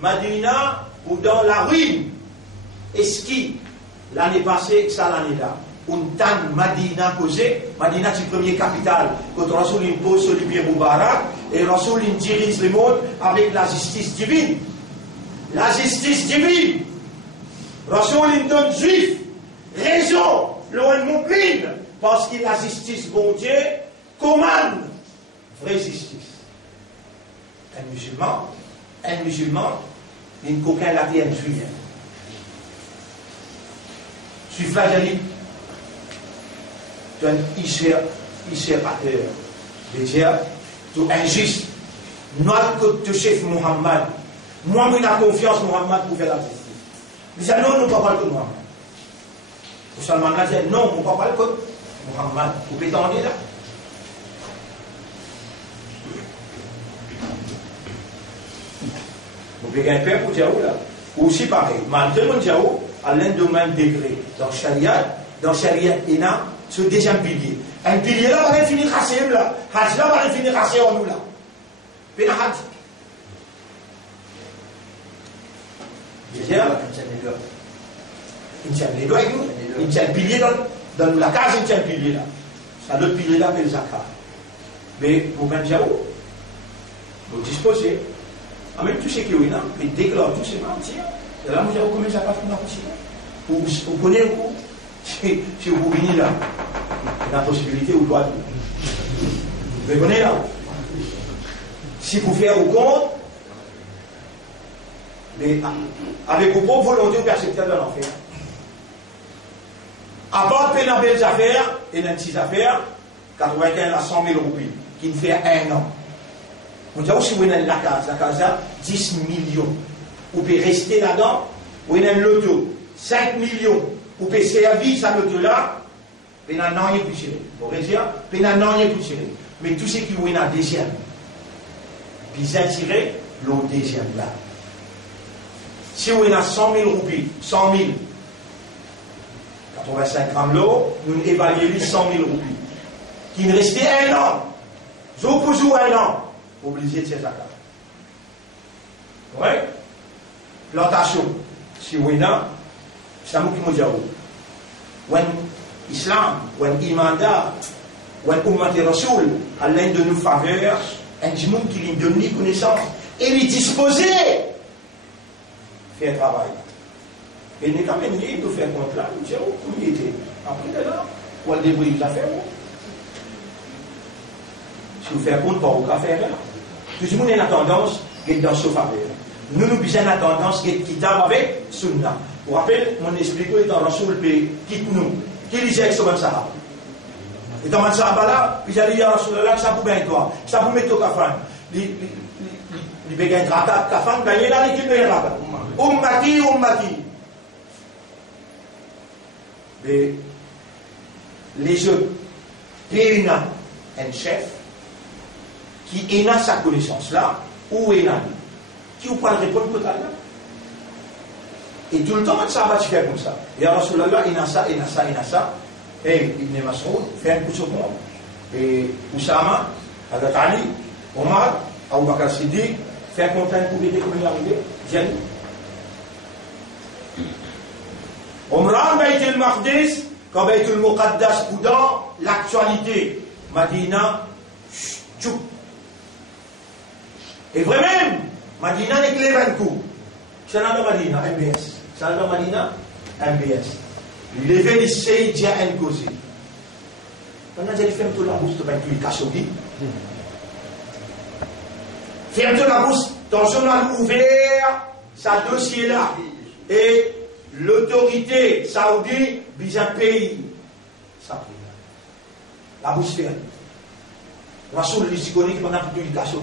Madina, ou dans la ruine. Est-ce qui, l'année passée, ça l'année-là, on tan Madina posé, Madina c'est la première capitale, quand Rasoul impose sur l'Ibir Moubarak, et Rasoul dirige le monde avec la justice divine. La justice divine. Rasoul donne juif, raison, l'on moubine, parce que la justice, bon Dieu, commande vraie justice. Un musulman, il n'a aucun latin juif. Je suis flagellé. Tu es un usurpateur de Dieu, tu es injuste. Notre que chef Muhammad, moi, j'ai confiance en Muhammad pour faire la justice. Mais ça, non, nous ne parlons pas de Muhammad. Pour Salman a dit, non, on ne parle pas de Muhammad. Vous pouvez t'en dire là. Vous pouvez gagner peur pour Djaou là. Ou aussi pareil, malgré mon Djaou, à l'un de même degré. Dans Sharia, il y a ce deuxième pilier. Un pilier là va finir cassé là. Hajj là va finir cassé en nous là. Puis la Hajj. Il tient les doigts, il tient le pilier dans la case, il tient le pilier là. Ça l'autre pilier là, c'est le zakat. Mais pour même Djaou, vous disposez. En même tout ce qui est là, il déclare tous ces mentir. Et là, vous avez combien de zakat pour la possible. Vous connaissez où si vous venez là, la possibilité ou doit. Vous venez là. Si vous faites au compte, mais avec vos propres volontés, vous perceptez de l'enfer. À part de faire belles affaires, et dans petites affaires, 95 à 100 000 roupies, qui ne fait un an. Vous avez aussi la casa, 10 millions. Vous pouvez rester là-dedans, vous avez un loto, 5 millions. Vous pouvez servir ça loto-là, vous n'avez rien pu tirer. Vous pouvez dire, vous n'avez rien pu tirer. Mais tout ce qui est un deuxième, puis vous tirez le deuxième là. Si vous avez 100 000 roupies, 100 000, 85 grammes l'eau, nous évaluons 100 000 roupies. Qui ne restait un an. Jour pour jour, un an. Obligé de ces zakat. Oui. Plantation. Si vous avez, c'est un mot qui m'a dit. When Islam, when Imanda, when Ummat Rasoul, à l'un de nos faveurs, un monde qui lui donne les connaissances, et lui disposer faire travail. Et il n'est quand même libre de faire compte là, nous disons, où il était. Après, là, où elle débrouille les affaires. Si vous faites compte, pas au affaire là. Tout le monde a la tendance qui est dans ce faveur. Nous, nous avons la tendance qui est avec Sunna. Vous vous rappelez, mon expliqué est dans Rasoul qui nous, qui lisait avec Soban Sahaba. Et dans le Sahaba là, puis j'allais dire à Rasoul là, ça vous met toi, ça vous met au kafan. Il bégaye gratat, kafan, ben il est là, il est là. Ummati. Mais les autres, il y a un chef qui a sa connaissance là, où est là, qui vous parle répondre pour là. Et tout le temps, ça va se faire comme ça. Et à Rasulallah, il y a ça. Et Ibn Mas'ud fait un coup sur moi. Et Oussama, avec Ali, Omar, Abu Bakr Siddiq, fait un contraint pour aider comme il est arrivé. Viens. Umran Bayt al-Maqdis, quand Bayt al-Muqaddas, ou dans l'actualité, Madina, tchouk. Et vrai même, Madina n'est que les 20 coups. C'est là dans Madina, MBS. C'est là dans Madina, MBS. Il est venu essayer de un cause. Pendant que j'ai fait toute la bouche, tu vas être cassé. Ferme toute la bouche, ton journal ouvert, ça dossier là. Et l'autorité saoudienne vise un pays. Ça la bouche ferme. Rasoul lui dit qu'on est pendant que tu es cassé.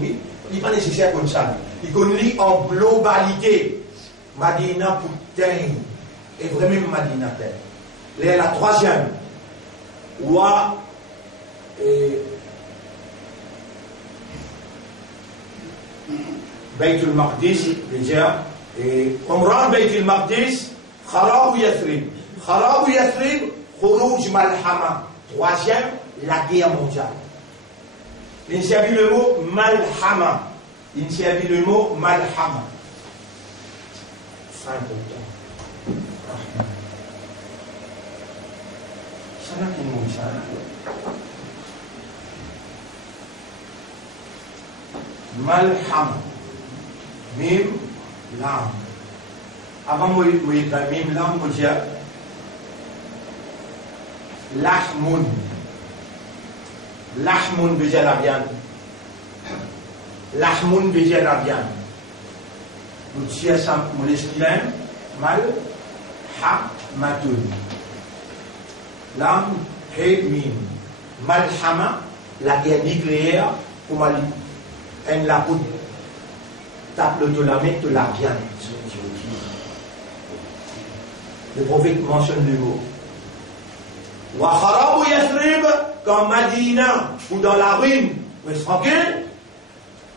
Il n'est pas nécessaire comme ça. Il connaît en globalité. Madina pour terre. Et vraiment Madina terre. La troisième. Wa بيت المقدس déjà عمران بيت المقدس خراب يثرب خراب يثرب خروج ملحمة troisième la guerre mondiale. Il s'est vu le mot malhama. Il s'est vu le mot malhama. C'est important. Ça n'a qu'un mot, ça. Malhama. Mim, lam. Avant moi, mim, lam, moi, dire lahmun. Lahmun veut dire la viande. Lahmun veut dire la viande. Nous tirons ça pour l'esquilin. Mal, ha, matun. Lam, he, mim. Malhama, la guerre nucléaire, pour Mali. En la poudre. Tape le tolamètre de la viande. Le prophète mentionne le mot. Wa kharabu Yathrib, comme Madina ou dans la ruine, ou est tranquille,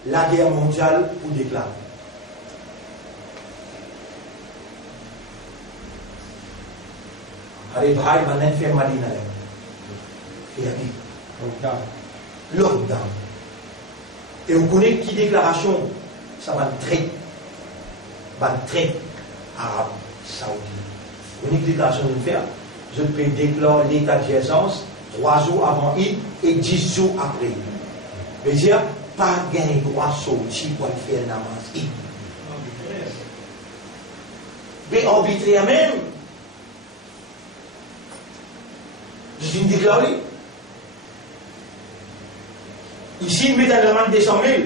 la guerre mondiale pour déclarer. Allez, Ibrahim, on a fait Madina. Il a dit lockdown. Et vous connaissez qui déclaration, ça va très arabe, saoudien. Vous connaissez qui déclaration de faire? Je peux déclarer l'état d'urgence 3 jours avant Eid et 10 jours après. Je veux dire, pas gagner droit sortir pour faire namaz Eid. Mais arbitraire même. Je suis déclaré. Ici, il met un demande de 100 000.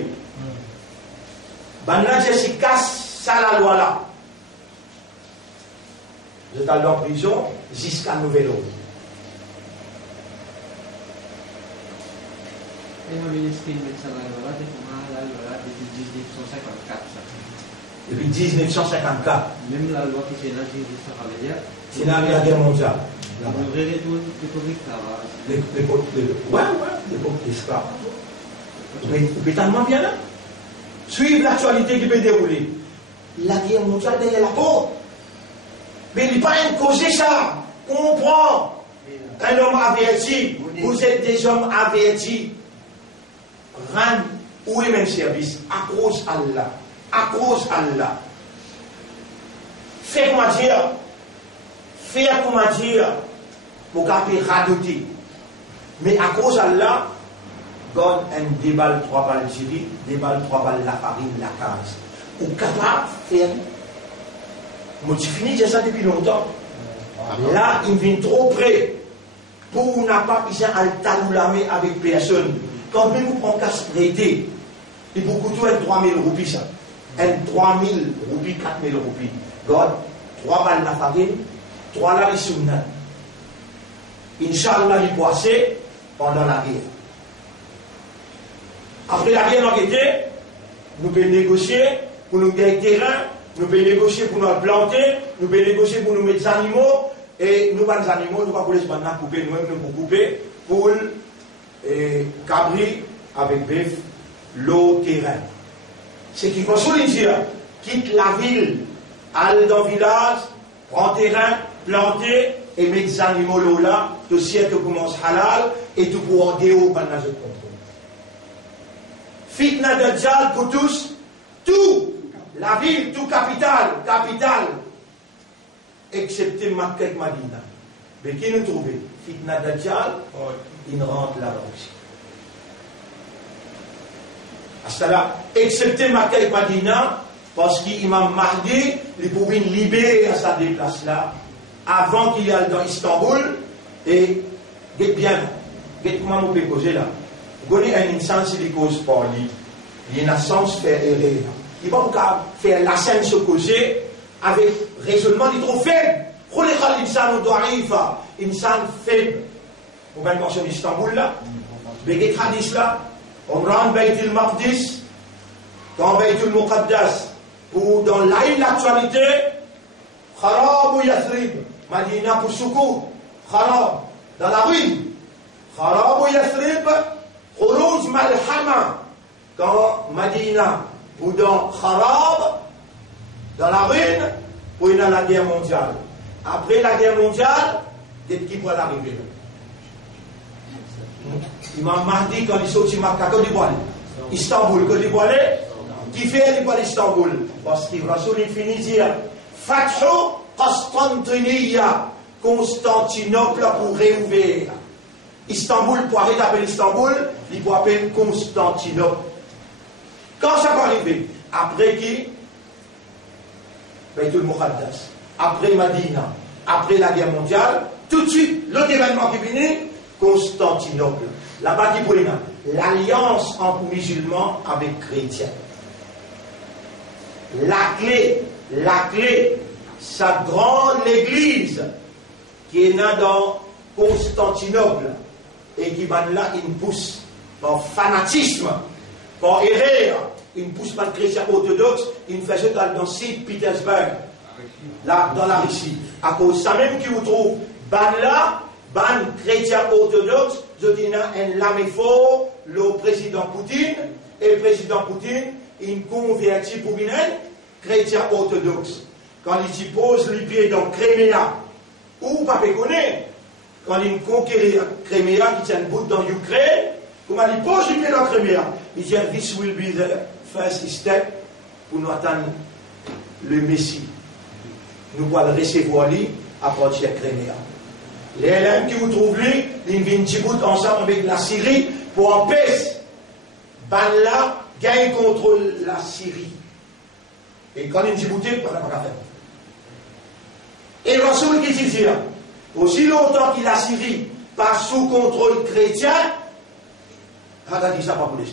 Maintenant, je casse ça la loi là. Vous êtes allé en prison jusqu'à nouvel ordre. Et le ministre met ça la loi depuis 1954. Depuis 1954. Même la loi qui fait l'agir de ça veut dire. C'est la guerre mondiale. Le vrai retour du Covid là-bas. L'époque d'esclaves. Vous pouvez tellement bien là. Suivre l'actualité qui peut dérouler. La guerre mondiale derrière la porte. Mais il n'est pas causé ça. Comprends. Un homme averti. Vous êtes des hommes avertis. Rendre ou même service. À cause Allah. À cause Allah. Fais comment dire. Fais comment dire. Pour garder radoter. Mais à cause Allah. Donne un déballe 3 balles Syrie, déballe 3 balles la farine, la case. Ou capable de faire. Moi, j'ai fini de ça depuis longtemps. Là, il vient trop près. Pour n'a pas besoin de taloulamé avec personne. Quand même, vous prenez casse prêté, il faut beaucoup de 3 000 roupies, ça. 3 000 roupies, 4 000 roupies. God, 3 balles la farine, 3 la rissouna. Inch'Allah, il poissait pendant la guerre. Après la guerre en été, nous pouvons négocier pour nous gagner terrain, nous pouvons négocier pour nous planter, nous pouvons négocier pour nous mettre des animaux, et nous, les animaux, nous ne pouvons pas les couper, nous-mêmes, nous pouvons couper, pour cabri avec bœuf, l'eau, terrain. Ce qui consolide dire, quitte la ville, aller dans le village, prend terrain, planter, et mettre des animaux là, tout siècle commence halal, et tout pour en déo pendant ce contrôle. Fitna Dajjal pour tous, tout, la ville, tout capitale, excepté Makkah et Madina. Mais qui nous trouve? Fitna Dajjal, il rentre là-bas aussi. À cela, excepté Makkah et Madina, parce qu'Imam Mahdi, il pouvait libérer à sa déplace là, avant qu'il y aille dans Istanbul, et, bien, comment on peut causer là? Vous connaissez un instance qui cause par lui. Il y a un sens faire erreur. Il va pas faire la scène se causer avec raisonnement, il est trop faible. Regardez l'insan doarifa, insan faible. Vous avez mentionné Istanbul là, Béguet Hadis là, on rend Baytul Maqdis, dans Baytul Muqaddas, ou dans l'actualité, Kharab ou Yathrib, Madina pour Soukou, Kharab, dans la rue. Kharab Yathrib, Khuruj Malhama, quand Madina, ou dans Kharab, dans la ruine, pour aller dans la guerre mondiale. Après la guerre mondiale, qu'est-ce qui va l'arriver? Imam Mahdi, quand il sortit Makkah, quand il va aller? Istanbul, quand il va aller? Qui fait il va aller Istanbul? Parce que Rasoul il finit dire Fathu Constantiniya, Constantinople pour réouvrir. Istanbul, pour arrêter d'appeler Istanbul, il faut appeler Constantinople. Quand ça va arriver? Après qui? Baytul Muqaddas. Après Madina. Après la guerre mondiale. Tout de suite, l'autre événement qui finit, Constantinople. Là-bas, qui pourrait l'alliance entre musulmans avec chrétiens. La clé, sa grande église qui est née dans Constantinople et qui va là, il pousse par fanatisme, par erreur, il pousse par le chrétien orthodoxe, il fait ça dans Saint-Pétersbourg, là, dans la Russie. À cause de ça même qui vous trouve, ban chrétien orthodoxe, je dis un lame fort, le président Poutine, et le président Poutine, il convertit pour une chrétien orthodoxe. Quand il s'y pose les pieds dans Crimea, ou pas connaît, quand il conquiert Crimea, qui tient une bout dans l'Ukraine, comment il pose les pieds dans Crimea, il dit this will be the first step pour nous attendre le Messie. Nous allons le recevoir lui à partir de Crimea. Les LM qui vous trouvent lui, ils viennent Djibouti ensemble avec la Syrie pour empêcher Banla gagne contre la Syrie. Et quand ils Djibouti, on n'a pas qu'à faire. Et Rasoul qui dit aussi longtemps que la Syrie passe sous contrôle chrétien, quand il dit ça, pas pour les gens.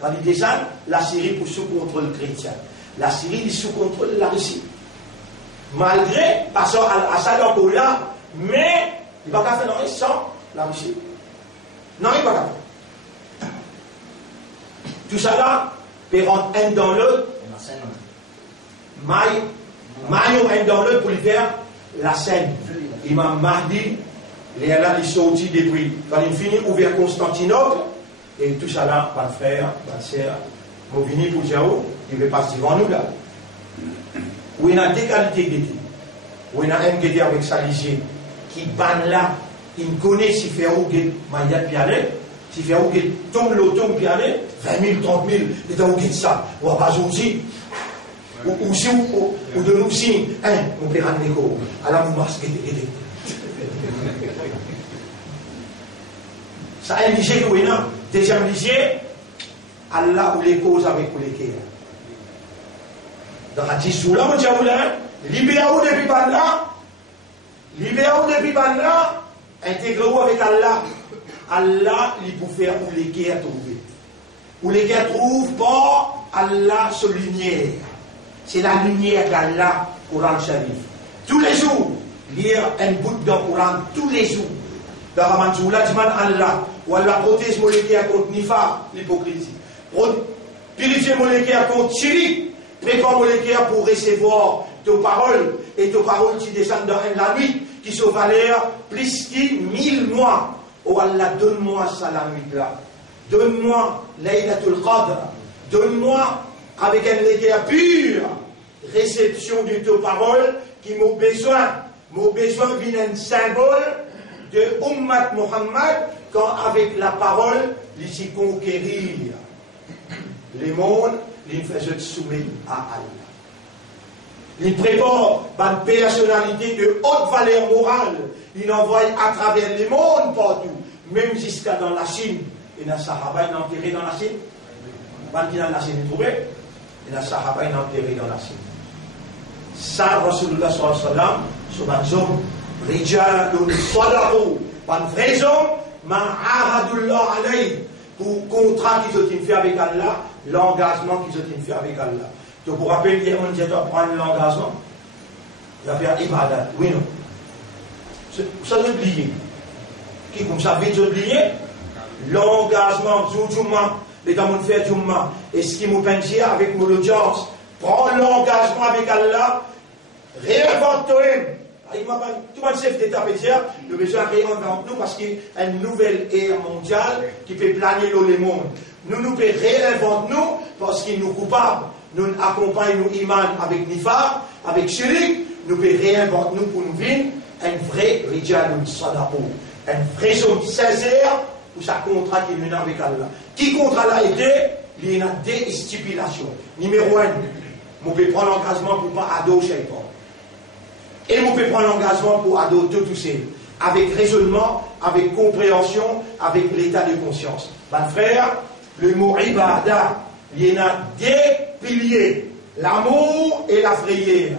Quand il dit ça, la Syrie pour sous contrôle chrétien. La Syrie est sous contrôle de la Russie. Malgré, parce qu'à ça, encore là, mais il ne va pas faire non sans la Russie. Non, il ne va pas faire. Tout ça là, peut rentrer un dans l'autre. Maillon un dans l'autre pour lui faire la scène. Imam Mahdi, il est là, il sortit depuis. Quand il finit, ouvert Constantinople, et tout ça là, pas de frère, pas de sœur, vous venez pour dire, il va passer devant nous là. Où il y a des qualités d'été. Où il y a un qui était avec sa lycée, qui banne là, il connaît si fait où il y a piané, si fait où il tombe l'automne piané, 20 000, 30 000, et dans où il ça, ou à base aussi. Ou si ou de nous si on peut ramener quoi alors vous masquez ça a un lycée que vous avez deuxième lycée Allah ou les causes avec vous les cœurs dans la tissou là on dit à vous là libérez-vous depuis là intégrez-vous avec Allah il peut faire où les cœurs trouver où les cœurs trouvent pas Allah se lumière. C'est la lumière d'Allah, Coran Sharif. Tous les jours, lire un bout d'un Coran, tous les jours. Dans Ramanzoula, dit Allah, ou Allah protège moléculaire contre Nifa, l'hypocrisie. Purifier moléculaire contre Chiri, prépare moléculaire pour recevoir tes paroles, et tes paroles qui descendent dans la nuit, qui sont valeur plus que 1000 mois. Oh Allah, donne-moi ça la nuit là. Donne-moi Laylatul Qadr. Donne-moi avec un légère pur, réception de tes paroles qui m'ont besoin d'un symbole de Ummat Muhammad quand avec la parole, il s'y conquérir les mondes, il fait se soumettre à Allah. Il prépare une personnalité de haute valeur morale, il envoie à travers les mondes partout, même jusqu'à dans la Chine. Et dans Sahaba, il est enterré dans la Chine. Quand il est dans la Chine, il est trouvé. Et la Sahaba est enterré dans la Syrie. Ça, Rasulullah sallallahu alayhi wa sallam, sur un homme, Rijalun Sadaqu, un vrai homme, Ma'ahadullah alayhi, pour contrat qu'ils ont fait avec Allah, l'engagement qu'ils ont fait avec Allah. Donc, pour rappeler, hier, on dit, tu vas prendre l'engagement, tu vas faire ibadat. Oui, non. Ça doit oublier. Qui, comme ça, vite oublier, l'engagement, Zoujouma, les gens vont faire Jumma, et ce qui nous pense avec mon audience, prends l'engagement avec Allah, réinvente toi-même, Tout le monde chef d'État peut dire, nous avons besoin de réinventer nous parce qu'il y a une nouvelle ère mondiale qui peut planer le monde. Nous pouvons réinventer nous parce qu'il nous coupables. Nous accompagnons nous iman avec Nifar, avec Shirik. Nous pouvons réinventer nous pour nous vivre un vrai Rijal Sadaqo. Un vrai homme sincère pour sa contrat qui est avec Allah. Qui contrat là était, il y a des stipulations. Numéro 1, vous pouvez prendre l'engagement pour ne pas adorer Shaitan. Et vous pouvez prendre l'engagement pour adorer tout seul. Avec raisonnement, avec compréhension, avec l'état de conscience. Mon frère, le mot Ibadah, il y en a deux piliers. L'amour et la frayeur.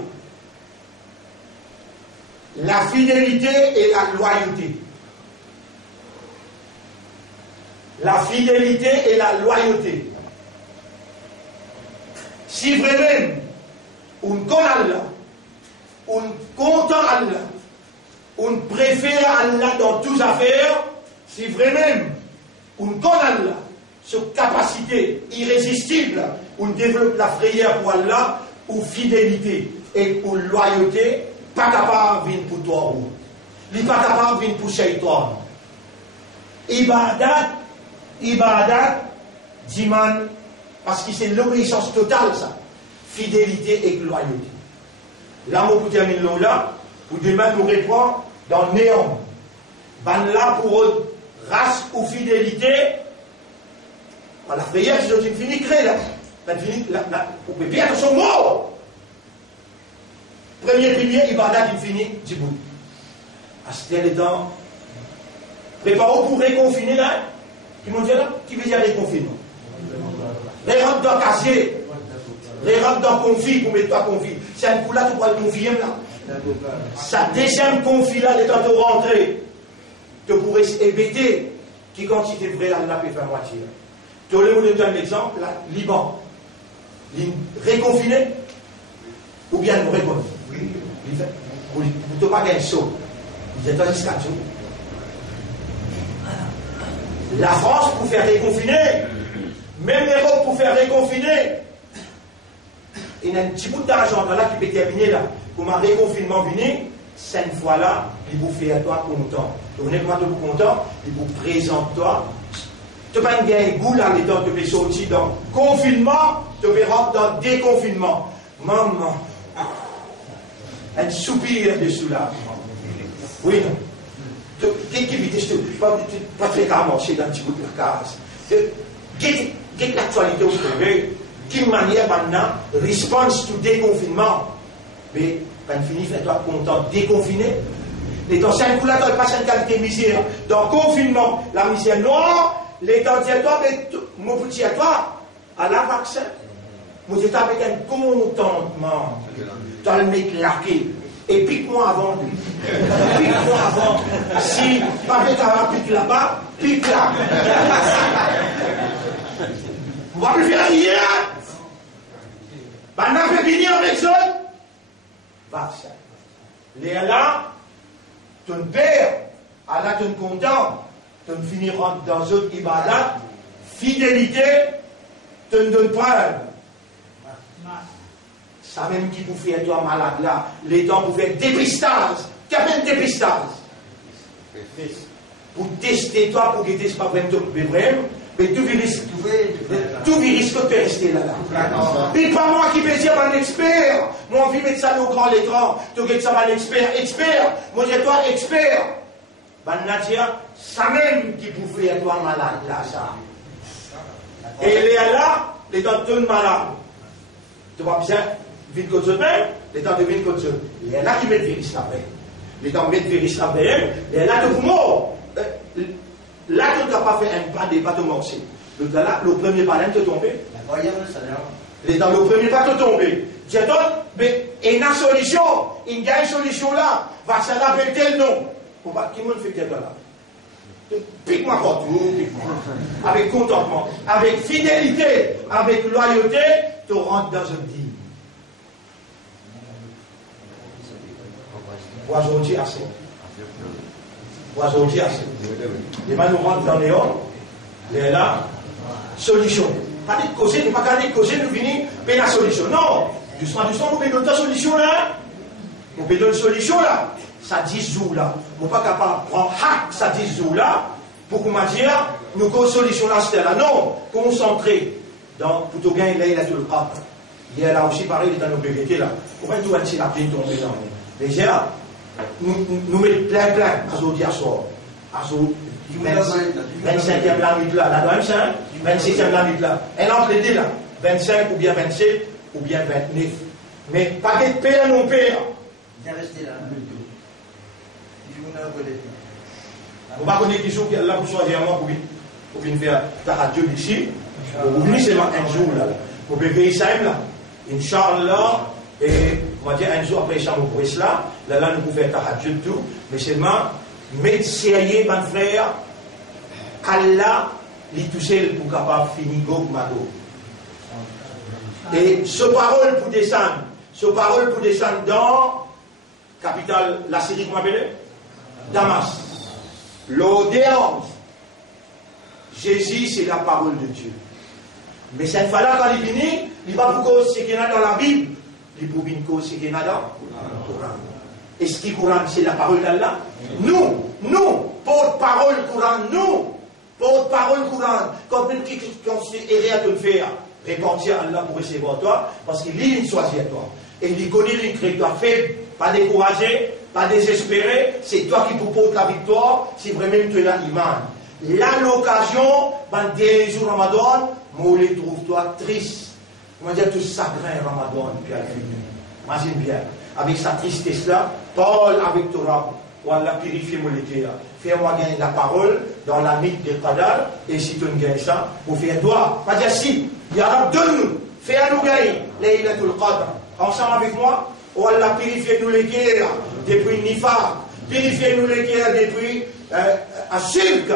La fidélité et la loyauté. La fidélité et la loyauté. Si vraiment on connaît Allah, on content Allah, on préfère Allah dans toutes affaires, si vraiment on connaît Allah, cette capacité irrésistible, on développe la frayeur pour Allah, ou fidélité et pour loyauté, pas capable de venir pour toi. Il n'est pas capable de venir pour Shaitan. Ibadat, diman, parce que c'est l'obéissance totale, ça. Fidélité et loyauté. L'amour pour terminer là, pour demain nous répond dans néant. Ben là pour eux, race ou fidélité, la prière, c'est une finie créée là. Vous pouvez bien son mot. Premier pilier, Ibadat, infini, Djibout. À ce tel temps, préparez-vous pour réconfiner là. Qui m'ont dit là, qui veut dire réconfinement? Les rentres dans le casier. Les rentres dans le conflit pour mettre toi conflit. C'est un coup là, tu pourras le confier là. Sa deuxième conflit là, les temps de rentrer, tu pourrais hébéter qui quantité vraie là, la peut faire moitié. Tu voulais vous donner un exemple, là, Liban. Réconfiné ou bien nous réconfiné? Vous ne pas gagner chaud. Vous êtes jusqu'à tout. La France pour faire réconfiner, même l'Europe pour faire réconfiner. Il y a un petit bout d'argent là qui peut terminer là. Pour un réconfinement venu, 5 fois là, il vous fait à toi content. Tu venez comment tu es content, il vous présente toi. Tu n'as pas un goût là, les temps, tu peux sortir dans confinement, tu peux rentrer dans déconfinement. Maman, un soupir de soulagement. Oui, non. Qu'est-ce qui vit pas très grave marcher dans un petit bout de la case. Qu'est-ce l'actualité au Québec? Quelle manière maintenant, réponse tout déconfinement. Mais, quand tu finis, fais-toi content, déconfiné. Les temps 5 coups là, tu n'as pas une qualité de misère. Dans le confinement, la misère noire, les temps de toi, mais mon petit à toi, à la vaccin. Moi, j'étais avec un contentement. Tu as le mec laqué. Et pique-moi avant lui. Pique-moi avant. Si pas pique là-bas, pique là. On va plus faire rien. Maintenant, je vais venir avec ça. Vaccin. Les là, ton père, Allah te content, tu finira dans une ibadat, fidélité, tu ne donnes preuve. Ça même qui vous fait toi malade là, les temps vous faire dépistage. Qu'appelle dépistage? Pour tester toi, pour que tu ne sois pas vraiment, mais tout virus que tu peux rester là. Et pas moi qui peux dire un expert. Moi, on vit mettre ça au grand écran. Tu dis ça un expert. Moi, je toi expert. Ben, Nadia, ça même qui vous fait toi malade là, ça. Et les là, les temps de malade. Tu vois bien? Vite comme ça, les temps de vite comme ça. Il y en a qui mettent virus là-bas. Les temps mettent virus là-bas. Il y en a de vous morts. Là, tu n'as pas fait un pas des bateaux morcés. Le premier pas te tombé. Les temps, le premier pas te tombé. Dis-toi, mais il y a une solution. Il y a une solution là. Va ça l'appeler tel nom. Pour pas qui me fait tel là. Pique-moi quand tu avec contentement, avec fidélité, avec loyauté, tu rentres dans un digne. Aujourd'hui assez. Aujourd'hui assez. Les mains nous rentrent dans les hommes. Les là, solution. Pas de causer, pas de causer, nous venir, mais la solution. Non. Doucement, nous mettons ta solution là. On peut donner une solution là. Ça 10 jours là. On n'est pas capable de prendre hack ça 10 jours là pour qu'on m'a dit, nous avons une solution là, c'est là. Non, concentrer dans plutôt bien il a tout le cadre. Il y a là aussi pareil, il est dans nos BVT là. Comment tout un petit lapin tombé dans les déjà, nous mettons plein, à ce diaspora. À ce 25e la nuit là, la 25, 26e la nuit là. Elle entre les deux là. 25 ou bien 27 ou bien 29. Mais pas de paix non paix. Bien resté là. On va connaître qui sont là pour choisir moi pour venir faire ta radio ici. Vous venez seulement un jour là. Pour payer ça là. Inch'Allah. Et on va dire un jour après ça, on pourrait là. Là, nous pouvons faire ta radio tout. Mais seulement, médeciner, mon frère, Allah, il tout seul pour capable de finir Gog Magog. Et ce parole pour descendre dans capitale, la Syrie, comment appelle? Damas. L'audience. Jésus, c'est la parole de Dieu. Mais cette fois-là, quand il finit, il va pour cause ce qu'il y a dans la Bible. Il pour une cause ce qu'il y a dans le Coran. Est-ce que le Coran, c'est la parole d'Allah? Nous, porte-parole Coran, porte-parole Coran. Quand on est erré à te le faire, répandir à Allah pour recevoir toi, parce qu'il lit une choisie à toi. Et il connaît une trajectoire faible, pas découragé, pas désespéré, c'est toi qui proposes la victoire, si vraiment tu as l'iman. Là, l'occasion, dans le dernier jour Ramadan, moi, je trouve-toi triste. On va dire tout chagrin Ramadan, puis à la fin. Imagine bien, avec sa tristesse-là, parle avec Torah, ou Allah purifie mon cœur. Fais-moi gagner la parole dans la mythe de Qadar, et si tu ne gagnes ça, vous faites toi. Pas dire si, Ya Rab, donne-nous, fais-nous gagner, Laylatul Qadr. Ensemble avec moi, ou Allah purifie-nous les cœurs depuis Nifar, purifie-nous les cœurs depuis Ashirk,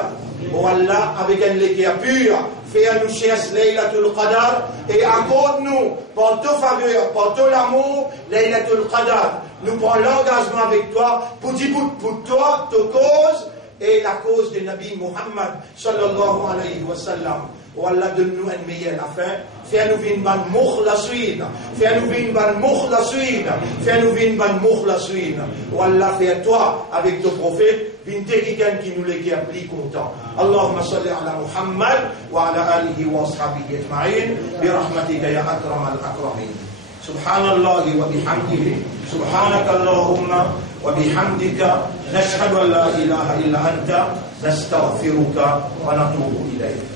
ou Allah avec un cœur pur. Fais-nous chercher Laylatul Qadr et accorde-nous, par ta faveur, par ton amour, Laylatul Qadr. Nous prenons l'engagement avec toi pour dire pour toi, ta cause et la cause de Nabi Muhammad sallallahu alayhi wa sallam. Oh Allah, donne-nous un meilleur affaire. Fais-nous une bonne mukhlasin. Fais-nous une bonne mukhlasin. Fais-nous une bonne mukhlasin. Oh Allah, fais-toi avec ton prophète. quelqu'un qui nous les plus content. Allahumma salli ala Muhammad wa ala alihi wa ashabihi ajma'in bi rahmatika ya akram al-akramin. Subhanallahi wa bihamdihi. Subhanaka Allahumma wa bihamdika. Nashhadu an la ilaha illa anta. Nastaghfiruka wa natubu ilayk.